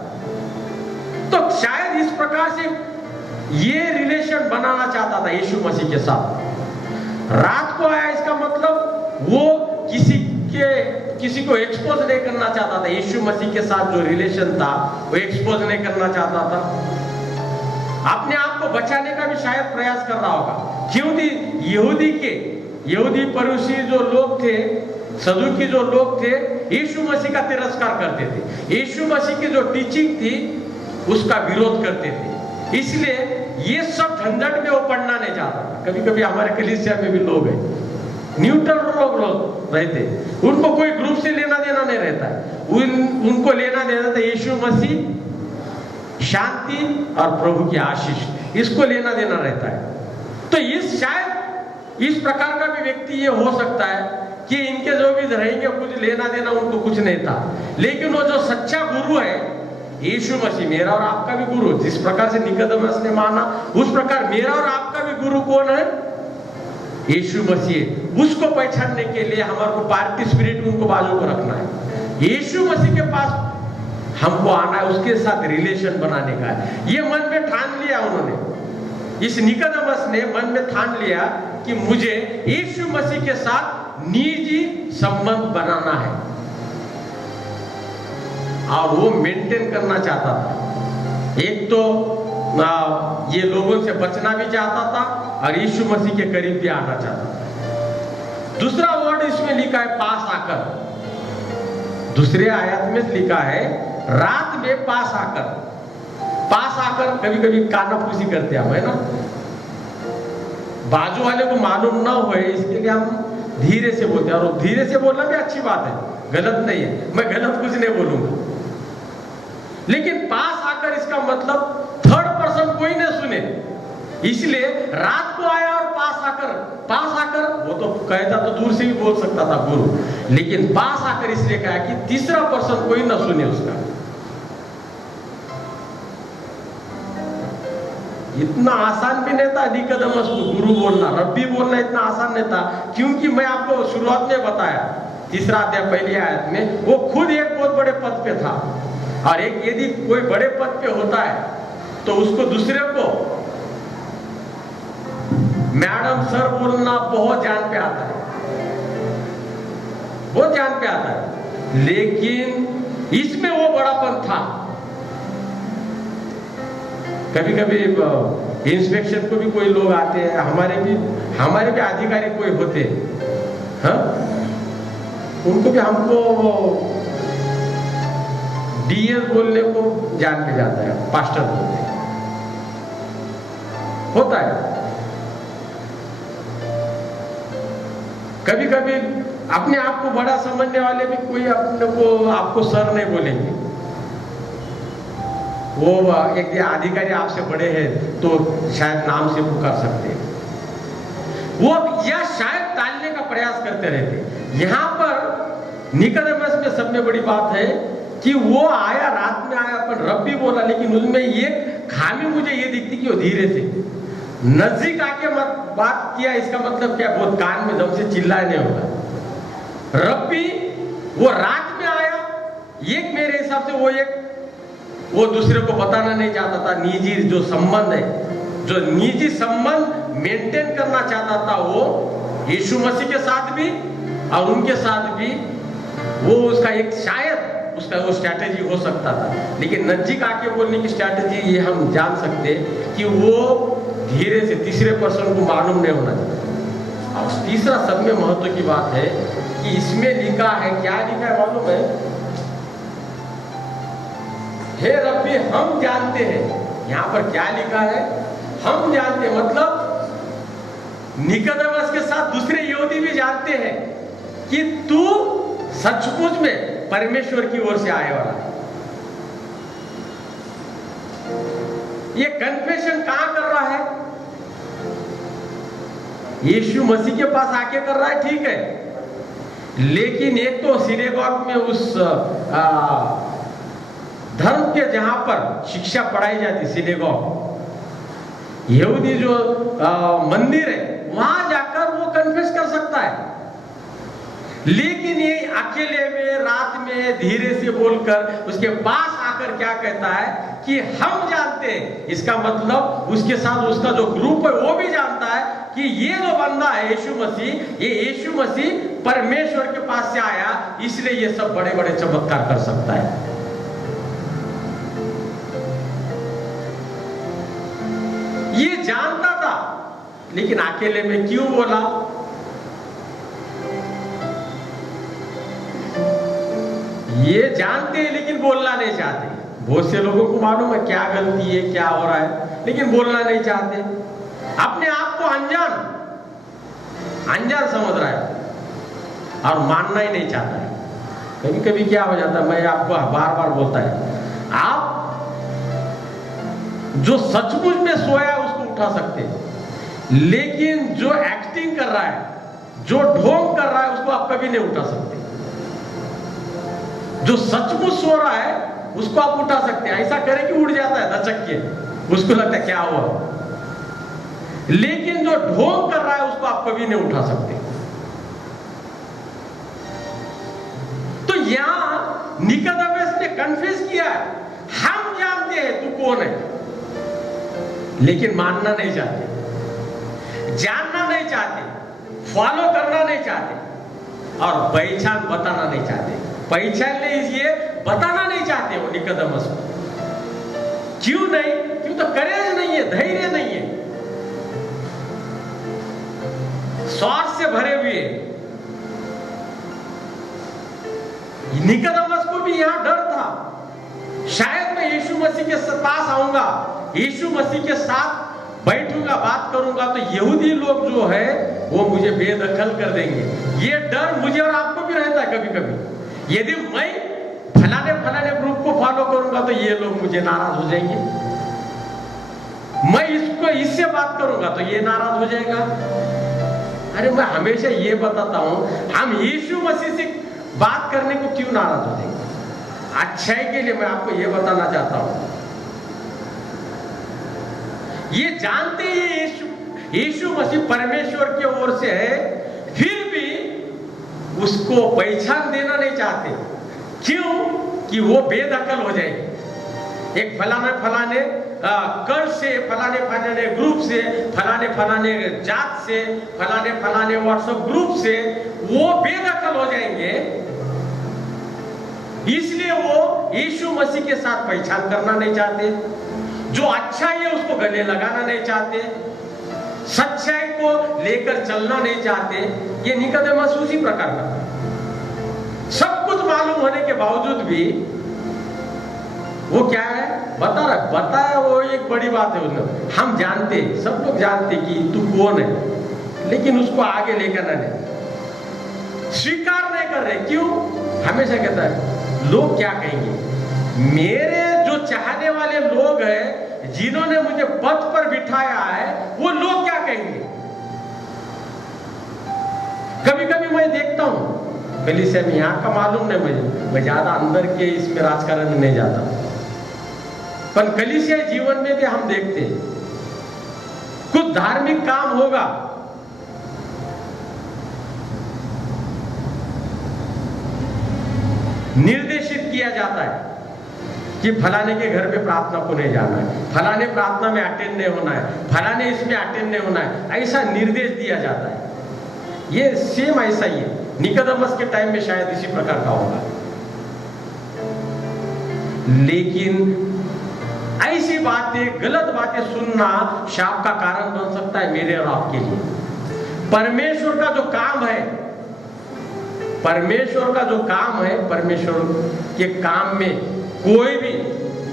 तो शायद इस प्रकार से ये रिलेशन बनाना चाहता था यीशु मसीह के साथ। रात को आया, इसका मतलब वो किसी को एक्सपोज नहीं करना चाहता था। यीशु मसीह के साथ जो रिलेशन था वो एक्सपोज नहीं करना चाहता था। अपने आप को बचाने का भी शायद प्रयास कर रहा होगा, क्योंकि यहूदी परूसी जो लोग थे, सदूकी जो लोग थे, यीशु मसीह का तिरस्कार करते थे। यीशु मसीह की जो टीचिंग थी उसका विरोध करते थे। इसलिए ये सब झंझट में वो पढ़ना नहीं चाहता। कभी कभी हमारे कलीसिया में भी लोग हैं, न्यूट्रल लोग रहते, उनको कोई ग्रुप से लेना देना नहीं रहता है। उनको लेना देना था यीशु मसीह, शांति और प्रभु की आशीष, इसको लेना देना रहता है। तो शायद इस प्रकार का भी व्यक्ति ये हो सकता है कि इनके जो भी रहेंगे कुछ लेना देना उनको कुछ नहीं था। लेकिन वो जो सच्चा गुरु है यीशु मसीह, मेरा और आपका भी गुरु, जिस प्रकार से निकोदेमस ने माना उस प्रकार मेरा और आपका भी गुरु कौन है? यीशु मसीह। उसको पहचानने के लिए हमारे को पार्टी स्पिरिट उनको बाजू को रखना है। यीशु मसीह के पास हमको आना है, उसके साथ रिलेशन बनाने का है। ये मन में ठान लिया उन्होंने, इस निकोदेमस ने मन में ठान लिया कि मुझे यीशु मसीह के साथ निजी संबंध बनाना है, और वो मेंटेन करना चाहता था। एक तो ये लोगों से बचना भी चाहता था और यीशु मसीह के करीब भी आना चाहता था। दूसरा वर्ड इसमें लिखा है पास आकर, दूसरे आयत में लिखा है रात में पास आकर। पास आकर कभी कभी कानाफूसी करते हम, है ना, बाजू वाले को मालूम ना हो इसके लिए हम धीरे से बोलते हैं, और धीरे से बोलना भी अच्छी बात है, गलत नहीं है, मैं गलत कुछ नहीं बोलूंगा। लेकिन पास आकर इसका मतलब थर्ड पर्सन कोई नहीं सुने, इसलिए रात को आया और पास आकर वो तो कहता तो दूर से भी बोल सकता था गुरु, लेकिन पास आकर इसलिए कहा कि तीसरा पर्सन कोई ना सुने उसका। इतना आसान भी नहीं था निकोदेमस को गुरु बोलना, रब्बी बोलना इतना आसान नहीं था, क्योंकि मैं आपको शुरुआत में बताया तीसरा अध्याय पहली आयत में, वो खुद एक बहुत बड़े पद पे था, और एक यदि कोई बड़े पद पे होता है तो उसको दूसरे को मैडम सर बोलना बहुत जान पे आता है, बहुत जान पे आता है। लेकिन इसमें वो बड़ापन था। कभी कभी इंस्पेक्शन को भी कोई लोग आते हैं, हमारे भी अधिकारी कोई होते हैं, हाँ? उनको भी हमको डीएस बोलने को जान पे जाता है, पास्टर बोलते हैं, होता है। कभी कभी अपने आप को बड़ा समझने वाले भी कोई अपने को आपको सर नहीं बोलेंगे। वो एक अधिकारी आपसे बड़े हैं तो शायद नाम से पुकार सकते हैं, वो या शायद टालने का प्रयास करते रहते। यहां पर निकोदेमस में सब में बड़ी बात है कि वो आया, रात में आया, पर रब्बी बोला, लेकिन उनमें ये खामी मुझे ये दिखती कि वो धीरे से नजदीक आके बात किया। इसका मतलब क्या? बहुत कान में दम से चिल्लाए नहीं होगा। रब्बी वो रात में आया, एक मेरे हिसाब से वो दूसरे को बताना नहीं चाहता था। निजी जो संबंध है, जो निजी संबंध मेंटेन करना चाहता था, वो यीशु मसीह के साथ भी और उनके साथ भी, वो उसका एक शायद उसका वो स्ट्रैटेजी हो सकता था। लेकिन नजदीक आके बोलने की स्ट्रैटेजी ये हम जान सकते कि वो धीरे से तीसरे पर्सन को मालूम नहीं होना चाहिए। और तीसरा सब में महत्व की बात है कि इसमें लिखा है, क्या लिखा है मालूम है? हे रब्बी हम जानते हैं। यहां पर क्या लिखा है? हम जानते हैं, मतलब निकोदेमस के साथ दूसरे यहूदी भी जानते हैं कि तू सचमुच में परमेश्वर की ओर से आए वाला है। ये कन्फेशन कहां कर रहा है? यीशु मसीह के पास आके कर रहा है, ठीक है, लेकिन एक तो सिनेगॉग में उस धर्म के जहां पर शिक्षा पढ़ाई जाती, सिनेगॉग यहूदी जो मंदिर है, वहां जाकर वो कन्फेस कर सकता है। लेकिन ये अकेले में रात में धीरे से बोलकर उसके पास आकर क्या कहता है कि हम जानते हैं। इसका मतलब उसके साथ उसका जो ग्रुप है वो भी जानता है कि ये जो बंदा है यीशु मसीह, ये यीशु मसीह परमेश्वर के पास से आया, इसलिए ये सब बड़े बड़े चमत्कार कर सकता है। ये जानता था, लेकिन अकेले में क्यों बोला? ये जानते हैं लेकिन बोलना नहीं चाहते। बहुत से लोगों को मालूम है क्या गलती है, क्या हो रहा है, लेकिन बोलना नहीं चाहते। अपने आप को अनजान समझ रहा है और मानना ही नहीं चाहता है। कभी कभी क्या हो जाता है, मैं आपको बार बार बोलता है, आप जो सचमुच में सोया उसको उठा सकते हैं, लेकिन जो एक्टिंग कर रहा है, जो ढोंग कर रहा है, उसको आप कभी नहीं उठा सकते। जो सचमुच सो रहा है उसको आप उठा सकते हैं, ऐसा करे कि उड़ जाता है दचक के, उसको लगता है क्या हुआ, लेकिन जो ढोंग कर रहा है उसको आप कभी नहीं उठा सकते। तो यहां निकोदेमस ने कन्फेस किया है, हम जानते हैं तू कौन है, लेकिन मानना नहीं चाहते, जानना नहीं चाहते, फॉलो करना नहीं चाहते और पहचान बताना नहीं चाहते। पहचान लीजिए, बताना नहीं चाहते वो निकोदेमस को। क्यों नहीं? क्यों? तो करेज नहीं है, धैर्य नहीं है, स्वार्थ से भरे हुए। निकोदेमस को भी यहां डर था, शायद मैं यीशु मसीह के पास आऊंगा, यीशु मसीह के साथ बैठूंगा, बात करूंगा, तो यहूदी लोग जो है वो मुझे बेदखल कर देंगे। ये डर मुझे और आपको भी रहता है कभी कभी। यदि मैं फलाने ग्रुप को फॉलो करूंगा तो ये लोग मुझे नाराज हो जाएंगे, मैं इससे बात करूंगा तो ये नाराज हो जाएगा। अरे मैं हमेशा ये बताता हूं, हम यीशु मसीह से बात करने को क्यों नाराज हो जाएंगे? अच्छाई के लिए मैं आपको ये बताना चाहता हूं, ये जानते हैं यीशु मसीह परमेश्वर की ओर से है, फिर भी उसको पहचान देना नहीं चाहते। क्यों? कि वो बेदखल हो जाएगी। एक फलाने कर से, फलाने ग्रुप से, फलाने जात से, फलाने व्हाट्सएप ग्रुप से वो बेदखल हो जाएंगे, इसलिए वो यीशु मसीह के साथ पहचान करना नहीं चाहते। जो अच्छाई है उसको गले लगाना नहीं चाहते, सच्चाई को लेकर चलना नहीं चाहते। ये निकोदेमस उसी प्रकार का, सब कुछ मालूम होने के बावजूद भी वो क्या है बताया वो एक बड़ी बात है। उसने हम जानते, सब लोग जानते कि तू कौन है, लेकिन उसको आगे लेकर नहीं, स्वीकार नहीं कर रहे। क्यों? हमेशा कहता है लोग क्या कहेंगे, मेरे जो चाहने वाले लोग हैं, जिन्होंने मुझे पद पर बिठाया है, वो लोग क्या कहेंगे। कभी कभी मैं देखता हूं कलीसिया में, यहाँ का मालूम नहीं मुझे, मैं ज्यादा अंदर के इसमें राजकारण में नहीं जाता, पर कलीसिया जीवन में भी हम देखते हैं कुछ धार्मिक काम होगा, निर्देशित किया जाता है कि फलाने के घर पे प्रार्थना को नहीं जाना है, फलाने प्रार्थना में अटेंड नहीं होना है, फलाने इसमें अटेंड नहीं होना है, ऐसा निर्देश दिया जाता है। ये सेम ऐसा ही है, निकोदेमस के टाइम में शायद इसी प्रकार का होगा। लेकिन ऐसी बातें, गलत बातें सुनना शाप का कारण बन सकता है मेरे और आपके लिए। परमेश्वर का जो काम है, परमेश्वर का जो काम है, परमेश्वर के काम में कोई भी,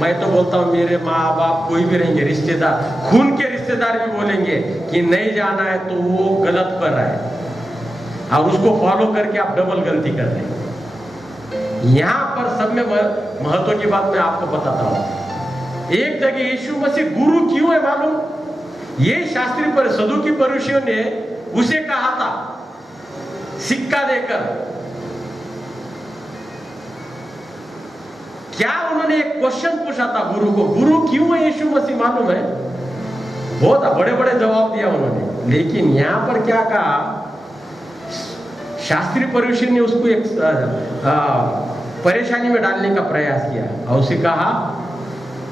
मैं तो बोलता हूं मेरे माँ बाप कोई भी रहेंगे, रिश्तेदार, खून के रिश्तेदार भी बोलेंगे कि नहीं जाना है तो वो गलत कर रहा है, और उसको फॉलो करके आप डबल गलती कर रहे हैं। यहां पर सब में महत्व की बात मैं आपको बताता हूं। एक जगह यीशु मसीह गुरु क्यों है मालूम? ये शास्त्री पर सदुकी फरीसियों ने उसे कहा था सिक्का देकर, क्या उन्होंने एक क्वेश्चन पूछा था गुरु को, गुरु क्यों है यीशु मसीह मालूम है? बहुत बड़े बड़े जवाब दिया उन्होंने, लेकिन यहां पर क्या कहा, शास्त्री फरीसी ने उसको एक परेशानी में डालने का प्रयास किया और उसे कहा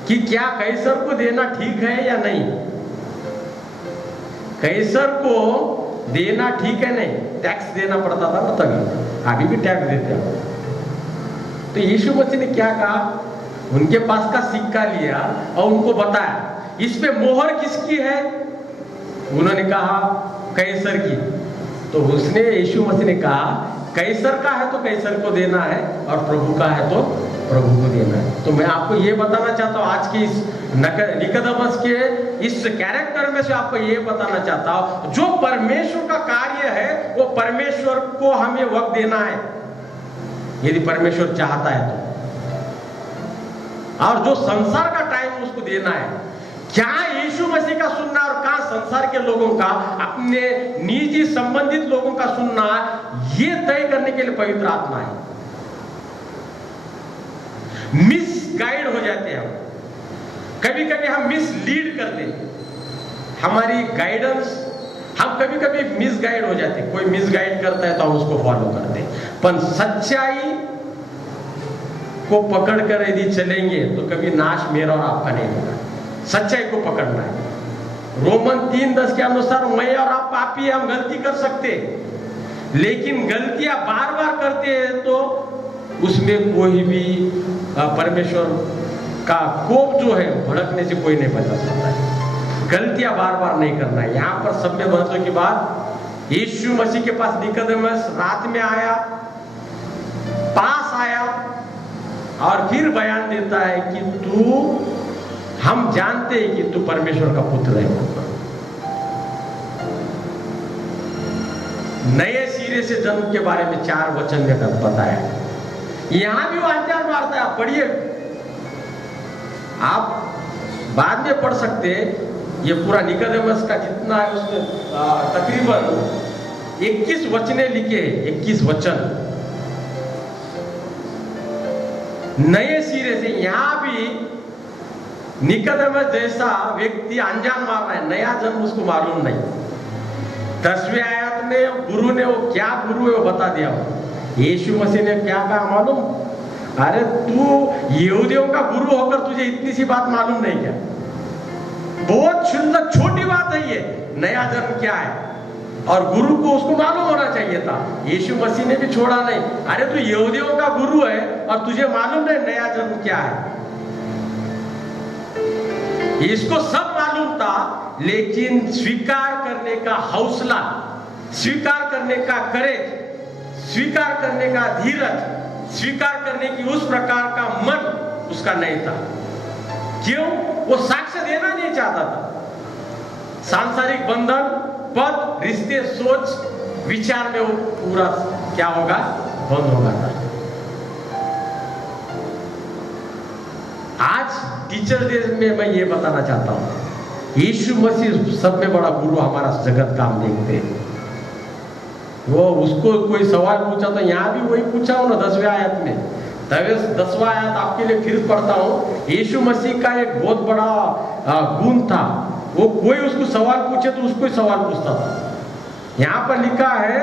कि क्या कैसर को देना ठीक है या नहीं? कैसर को देना ठीक है नहीं? टैक्स देना पड़ता था ना तभी, अभी भी टैक्स देते हैं। तो यीशु मसीह ने क्या कहा, उनके पास का सिक्का लिया और उनको बताया इस पे मोहर किसकी है? उन्होंने कहा कैसर की। तो उसने, यीशु मसीह ने कहा कैसर का है तो कैसर को देना है और प्रभु का है तो प्रभु को देना है। तो मैं आपको ये बताना चाहता हूँ, आज की इस निकोदेमस के इस कैरेक्टर में से आपको ये बताना चाहता हूँ, जो परमेश्वर का कार्य है वो परमेश्वर को हमें वक्त देना है यदि परमेश्वर चाहता है तो, और जो संसार का टाइम उसको देना है। क्या यीशु मसीह का सुनना और क्या संसार के लोगों का, अपने निजी संबंधित लोगों का सुनना, ये तय करने के लिए पवित्र आत्मा है। मिसगाइड हो जाते हैं हम, कभी कभी हम मिसलीड करते हैं, हमारी गाइडेंस, हम कभी कभी मिसगाइड हो जाते हैं। कोई मिसगाइड करता है तो हम उसको फॉलो करते हैं, पर सच्चाई को पकड़कर यदि चलेंगे तो कभी नाश मेरा और आपका नहीं होगा। सच्चाई को पकड़ना है। रोमन 3:10 के अनुसार मैं और आप पापी हैं, हम गलती कर सकते, लेकिन गलतियां बार बार करते हैं तो उसमें कोई भी परमेश्वर का कोप जो है भड़कने से कोई नहीं बचा सकता है। गलतियां बार बार नहीं करना है। यहाँ पर सब में महत्व की बात, यीशु मसीह के पास निकोदेमस रात में आया, पास आया और फिर बयान देता है कि तू, हम जानते हैं कि तू परमेश्वर का पुत्र है। नए सिरे से जन्म के बारे में 4 वचन में बताया। यहां भी वो अनजान मारता है, आप पढ़िए, आप बाद में पढ़ सकते। ये पूरा निकोदेमस का जितना है उसमें तकरीबन 21 वचने लिखे, 21 वचन नए सिरे से। यहां भी निकोदेमस जैसा व्यक्ति अनजान मार रहा है, नया जन्म उसको मालूम नहीं। 10वें आयत में गुरु ने, वो क्या गुरु है वो बता दिया। यीशु मसीह ने क्या कहा मालूम? अरे तू यहूदियों का गुरु होकर तुझे इतनी सी बात मालूम नहीं क्या? बहुत शुल्लक छोटी बात है ये, नया जन्म क्या है, और गुरु को उसको मालूम होना चाहिए था। यीशु मसीह ने भी छोड़ा नहीं। अरे तू यहूदियों का गुरु है और तुझे मालूम नहीं नया जन्म क्या है? इसको सब मालूम था, लेकिन स्वीकार करने का हौसला, स्वीकार करने का करेज, स्वीकार करने का धीरज, स्वीकार करने की उस प्रकार का मन उसका नहीं था। क्यों? वो साक्ष्य देना नहीं चाहता था। सांसारिक बंधन, पद, रिश्ते, सोच, विचार में वो पूरा क्या होगा, बंद होगा था। आज टीचर डे में मैं ये बताना चाहता हूं, यीशु मसीह सब में बड़ा गुरु हमारा जगत का हम देखते हैं। वो उसको कोई सवाल पूछा तो यहाँ भी वही पूछा हो ना 10वें आयत में। 10वां आयत आपके लिए फिर पढ़ता हूँ। यीशु मसीह का एक बहुत बड़ा गुण था, वो कोई उसको सवाल पूछे तो उसको ही सवाल पूछता था। यहाँ पर लिखा है,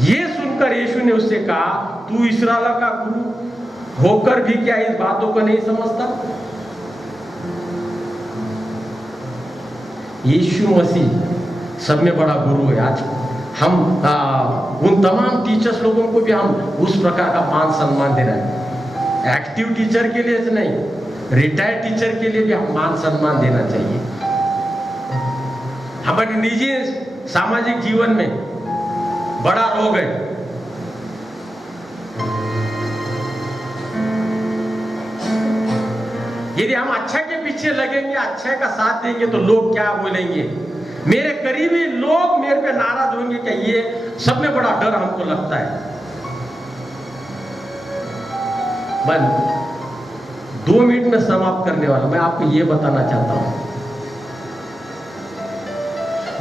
ये सुनकर यीशु ने उससे कहा, तू इस्राएल का गुरु होकर भी क्या इस बातों को नहीं समझता? यीशु मसीह सब में बड़ा गुरु है। आज हम उन तमाम टीचर्स लोगों को भी हम उस प्रकार का मान सम्मान दे रहे हैं। एक्टिव टीचर के लिए नहीं, रिटायर्ड टीचर के लिए भी हम मान सम्मान देना चाहिए। हमारी निजी सामाजिक जीवन में बड़ा रोग है। यदि हम अच्छा के पीछे लगेंगे, अच्छा का साथ देंगे, तो लोग क्या बोलेंगे, मेरे करीबी लोग मेरे पे नाराज होंगे क्या, ये सब में बड़ा डर हमको लगता है। मैं 2 मिनट में समाप्त करने वाला, मैं आपको ये बताना चाहता हूं,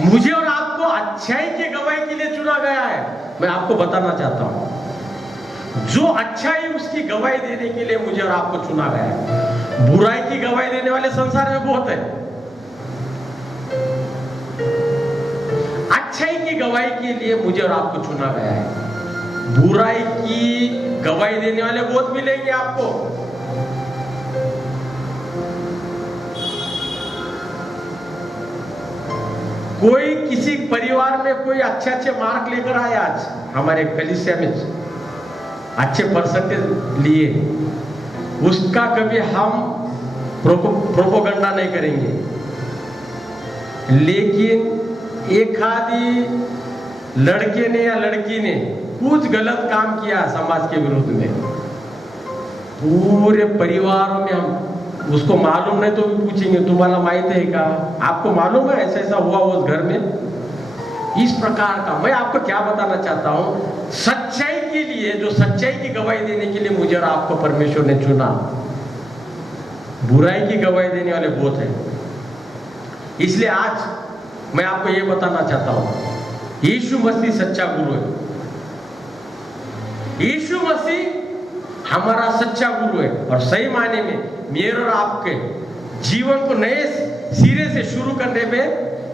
मुझे और आपको अच्छाई की गवाही के लिए चुना गया है। मैं आपको बताना चाहता हूं, जो अच्छाई उसकी गवाही देने के लिए मुझे और आपको चुना गया है। बुराई की गवाही देने वाले संसार में बहुत है, अच्छाई की गवाही के लिए मुझे और आपको चुना गया है। बुराई की गवाही देने वाले बहुत मिलेंगे आपको। कोई किसी परिवार में कोई अच्छे मार्क लेकर आए, आज हमारे कलीसिया में अच्छे परसेंटेज लिए, उसका कभी हम प्रोपोगंडा नहीं करेंगे। लेकिन एक आदि लड़के ने या लड़की ने कुछ गलत काम किया समाज के विरुद्ध में, पूरे परिवार में हम उसको मालूम नहीं तो भी पूछेंगे, तुम्हारा माहित है क्या, आपको मालूम है ऐसा ऐसा हुआ उस घर में। इस प्रकार का मैं आपको क्या बताना चाहता हूं, सच्चाई के लिए, जो सच्चाई की गवाही देने के लिए मुझे और आपको परमेश्वर ने चुना, बुराई की गवाही देने वाले बहुत हैं। इसलिए आज मैं आपको यह बताना चाहता हूं, यीशु मसीह सच्चा गुरु है। यीशु मसीह हमारा सच्चा गुरु है, और सही मायने में मेरे और आपके जीवन को नए सिरे से शुरू करने में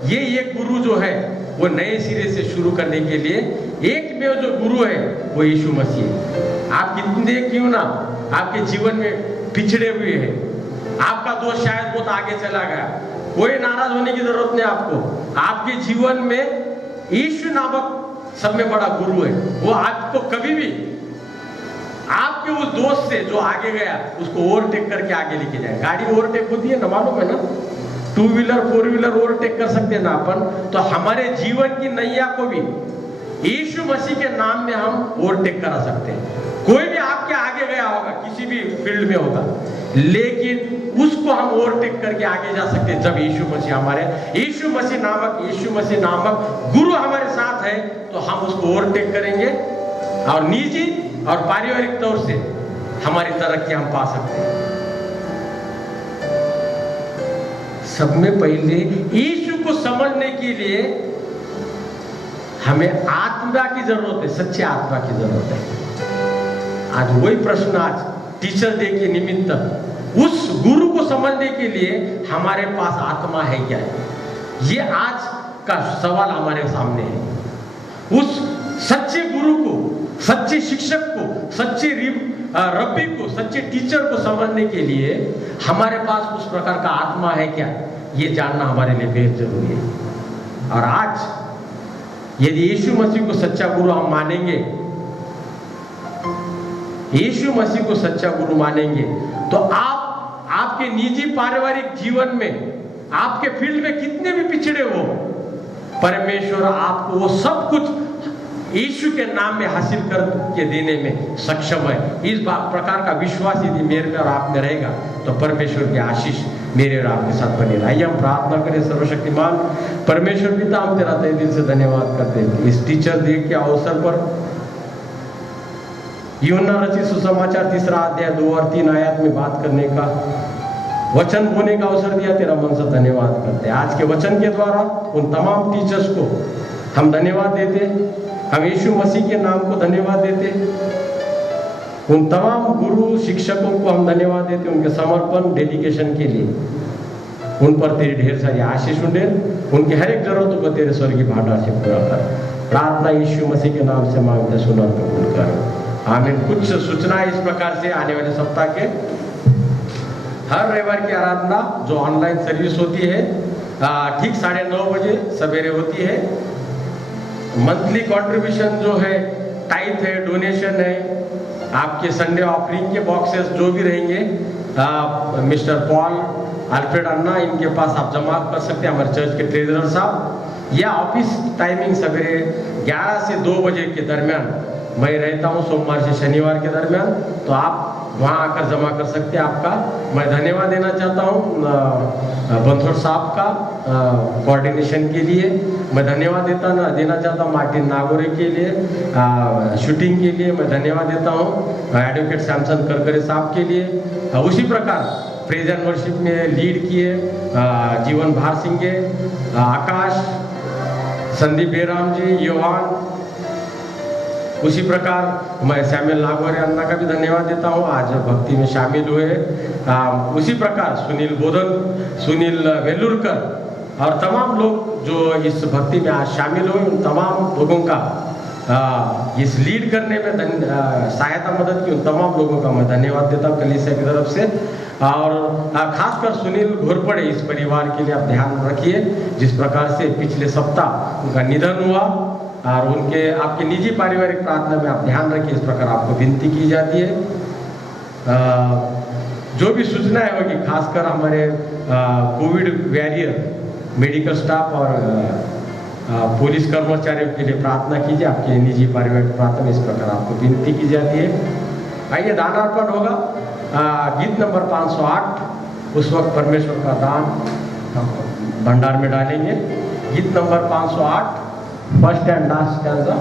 ये एक गुरु जो है वो नए सिरे से शुरू करने के लिए एक में जो गुरु है वो यीशु मसीह है। आप कितने क्यों ना आपके जीवन में पिछड़े हुए हैं, आपका दोस्त शायद बहुत आगे चला गया, कोई नाराज होने की जरूरत नहीं आपको। आपके जीवन में यीशु नामक सब में बड़ा गुरु है, वो आपको कभी भी आपके उस दोस्त से जो आगे गया उसको ओवरटेक करके आगे लेके जाए। गाड़ी ओवरटेक होती है ना, मालूम है ना, 2 व्हीलर 4 व्हीलर ओवरटेक कर सकते हैं ना अपन, तो हमारे जीवन की नैया को भी यीशु मसीह के नाम में हम ओवरटेक करा सकते हैं। कोई भी आपके आगे गया होगा, किसी भी फील्ड में होगा, लेकिन उसको हम ओवरटेक करके आगे जा सकते हैं जब यीशु मसीह नामक गुरु हमारे साथ है, तो हम उसको ओवरटेक करेंगे और निजी और पारिवारिक तौर से हमारी तरक्की हम पा सकते हैं। सब में पहले यीशु को समझने के लिए हमें आत्मा की जरूरत है, सच्चे आत्मा की जरूरत है। आज वही प्रश्न, आज टीचर डे के निमित्त उस गुरु को समझने के लिए हमारे पास आत्मा है क्या, ये आज का सवाल हमारे सामने है। उस सच्चे गुरु को, सच्चे शिक्षक को, सच्चे रब्बी को, सच्चे टीचर को समझने के लिए हमारे पास उस प्रकार का आत्मा है क्या, ये जानना हमारे लिए बेहद जरूरी है। और आज यदि यीशु मसीह को सच्चा गुरु हम मानेंगे, यीशु मसीह को सच्चा गुरु मानेंगे, तो आप आपके निजी पारिवारिक जीवन में, आपके फील्ड में कितने भी पिछड़े हो, परमेश्वर आपको वो सब कुछ यीशु के नाम में हासिल करके देने में सक्षम है। इस प्रकार का विश्वास यदि मेरे में और आप में रहेगा तो परमेश्वर की आशीष मेरे और आपके साथ बनी रहे। हम प्रार्थना करें। सर्वशक्तिमान परमेश्वर पिता, हम तेरा तहे दिल से धन्यवाद करते हैं इस टीचर डे के अवसर पर यूहन्ना रचित सुसमाचार 3 अध्याय 2 और 3 आयत में बात करने का, वचन बोलने का अवसर दिया, तेरा मन से धन्यवाद करते हैं। आज के वचन के द्वारा उन तमाम टीचर्स को हम धन्यवाद देते, हम यीशु मसीह के नाम को धन्यवाद देते, उन तमाम गुरु शिक्षकों को हम धन्यवाद देते उनके समर्पण, डेडिकेशन के लिए। उन पर तेरी ढेर सारी आशीष उड़े, उनकी हर एक जरूरतों को तेरे स्वर्गीय भंडार से पूरा कर। प्रार्थना यीशु मसीह के नाम से मांगते, सुन और कबूल कर, आमीन। कुछ सूचना इस प्रकार से, आने वाले सप्ताह के हर रविवार की आराधना जो ऑनलाइन सर्विस होती है ठीक 9:30 बजे सवेरे होती है। मंथली कंट्रीब्यूशन जो है, टाइप है, डोनेशन है, आपके संडे ऑफरिंग के बॉक्सेस जो भी रहेंगे, मिस्टर पॉल, अल्फ्रेड अन्ना, इनके पास आप जमा कर सकते हैं, हमारे चर्च के ट्रेजरर साहब। या ऑफिस टाइमिंग सवेरे 11 से 2 बजे के दरमियान मैं रहता हूँ, सोमवार से शनिवार के दरमियान, तो आप वहाँ आकर जमा कर सकते हैं। आपका मैं धन्यवाद देना चाहता हूँ बंथोड़ साहब का कोऑर्डिनेशन के लिए। मैं धन्यवाद देना चाहता हूँ मार्टिन नागोरे के लिए, शूटिंग के लिए मैं धन्यवाद देता हूँ एडवोकेट सैमसन करकरे साहब के लिए। उसी प्रकार प्रेज एंड वर्शिप में लीड किए जीवन भार सिंह, आकाश, संदीप बेराम जी, योहान। उसी प्रकार मैं सैमुअल नागोरे अन्ना का भी धन्यवाद देता हूँ, आज भक्ति में शामिल हुए। उसी प्रकार सुनील बोधन, सुनील वेल्लुरकर और तमाम लोग जो इस भक्ति में आज शामिल हुए, उन तमाम लोगों का इस लीड करने में सहायता मदद की उन तमाम लोगों का मैं धन्यवाद देता हूँ कलीसिया की तरफ से। और खासकर सुनील घोरपड़े, इस परिवार के लिए आप ध्यान रखिए। जिस प्रकार से पिछले सप्ताह उनका निधन हुआ और उनके आपके निजी पारिवारिक प्रार्थना में आप ध्यान रखिए, इस प्रकार आपको विनती की जाती है। जो भी सूचनाएं होगी, खासकर हमारे कोविड वॉरियर, मेडिकल स्टाफ और पुलिस कर्मचारियों के लिए प्रार्थना कीजिए। आपके निजी पारिवारिक प्रार्थना में इस प्रकार आपको विनती की जाती है। आइए दानार्पण होगा। गीत नंबर 508, उस वक्त परमेश्वर का दान हम भंडार में डालेंगे। गीत number 508, first and last stanza.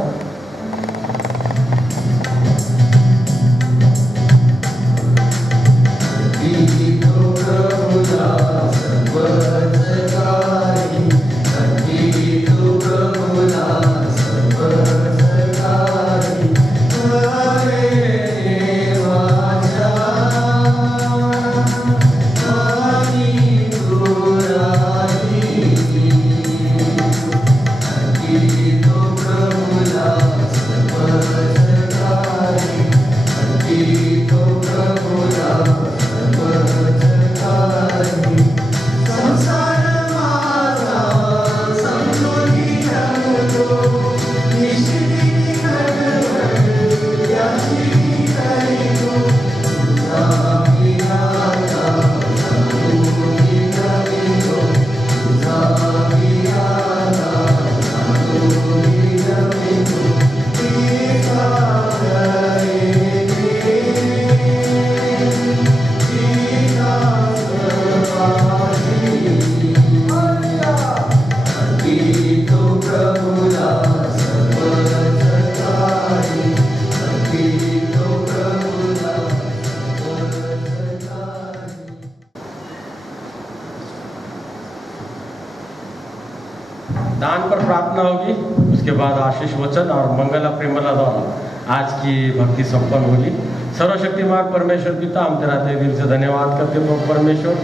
दान पर प्रार्थना होगी, उसके बाद आशीष वचन और मंगला प्रेमला द्वारा आज की भक्ति संपन्न होगी। सर्वशक्तिमान परमेश्वर पिता, हम तेरा तहे दिल से धन्यवाद करते हैं प्रभु परमेश्वर,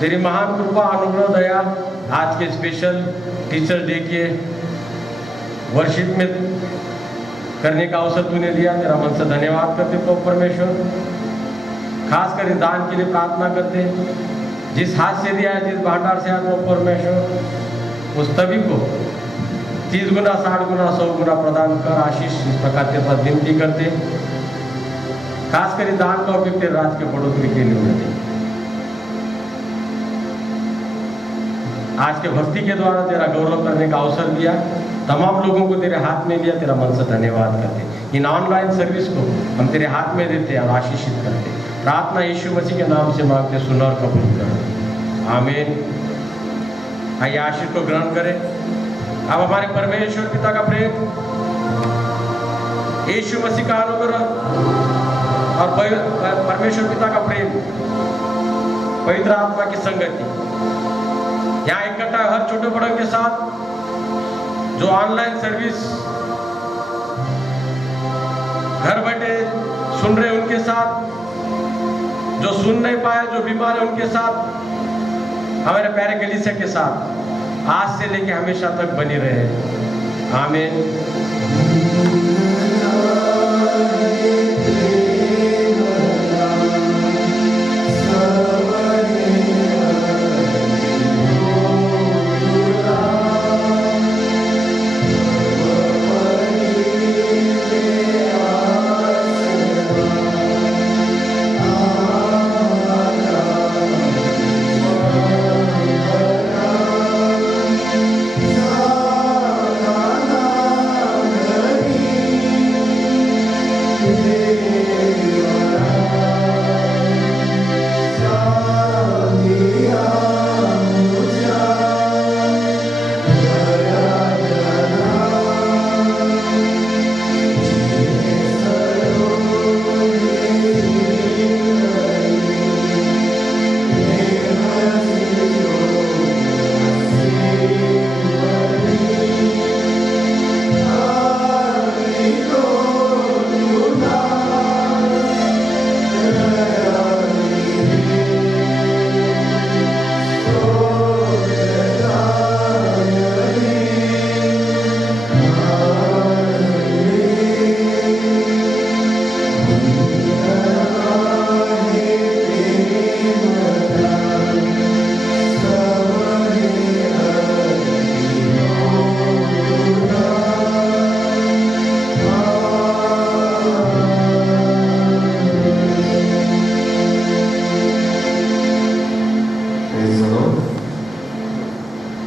तेरी महान कृपा, अनुग्रह, दया। आज के स्पेशल टीचर डे के वर्शिप में करने का अवसर तूने दिया, तेरा मन से धन्यवाद करते प्रभु परमेश्वर। खासकर इस दान के लिए प्रार्थना करते, जिस हाथ से दिया है, जिस भंडार से आया प्रभु परमेश्वर, उस सभी को 30 गुना, 60 गुना, 100 गुना प्रदान कर आशीष। इस प्रकार के पास विनती करते, खासकर दान का उपयोग तेरे राज के बढ़ोतरी के लिए होने दे। आज के भक्ति के द्वारा तेरा गौरव करने का अवसर दिया, तमाम लोगों को तेरे हाथ में दिया, तेरा मन से धन्यवाद करते। इन ऑनलाइन सर्विस को हम तेरे हाथ में देते और आशीषित करते। प्रार्थना यीशु मसीह के नाम से मांगते, सुन और कबूल कर, आमीन। आइए आशीष को ग्रहण करें। अब हमारे परमेश्वर पिता का प्रेम, यीशु मसीह का अनुग्रह और परमेश्वर पिता का प्रेम, पवित्र आत्मा की संगति यहाँ इकट्ठा हर छोटे बड़ों के साथ, जो ऑनलाइन सर्विस घर बैठे सुन रहे उनके साथ, जो सुन नहीं पाए, जो बीमार है उनके साथ, हमारे प्यारे कलीसिया के साथ आज से लेके हमेशा तक बनी रहे, आमीन।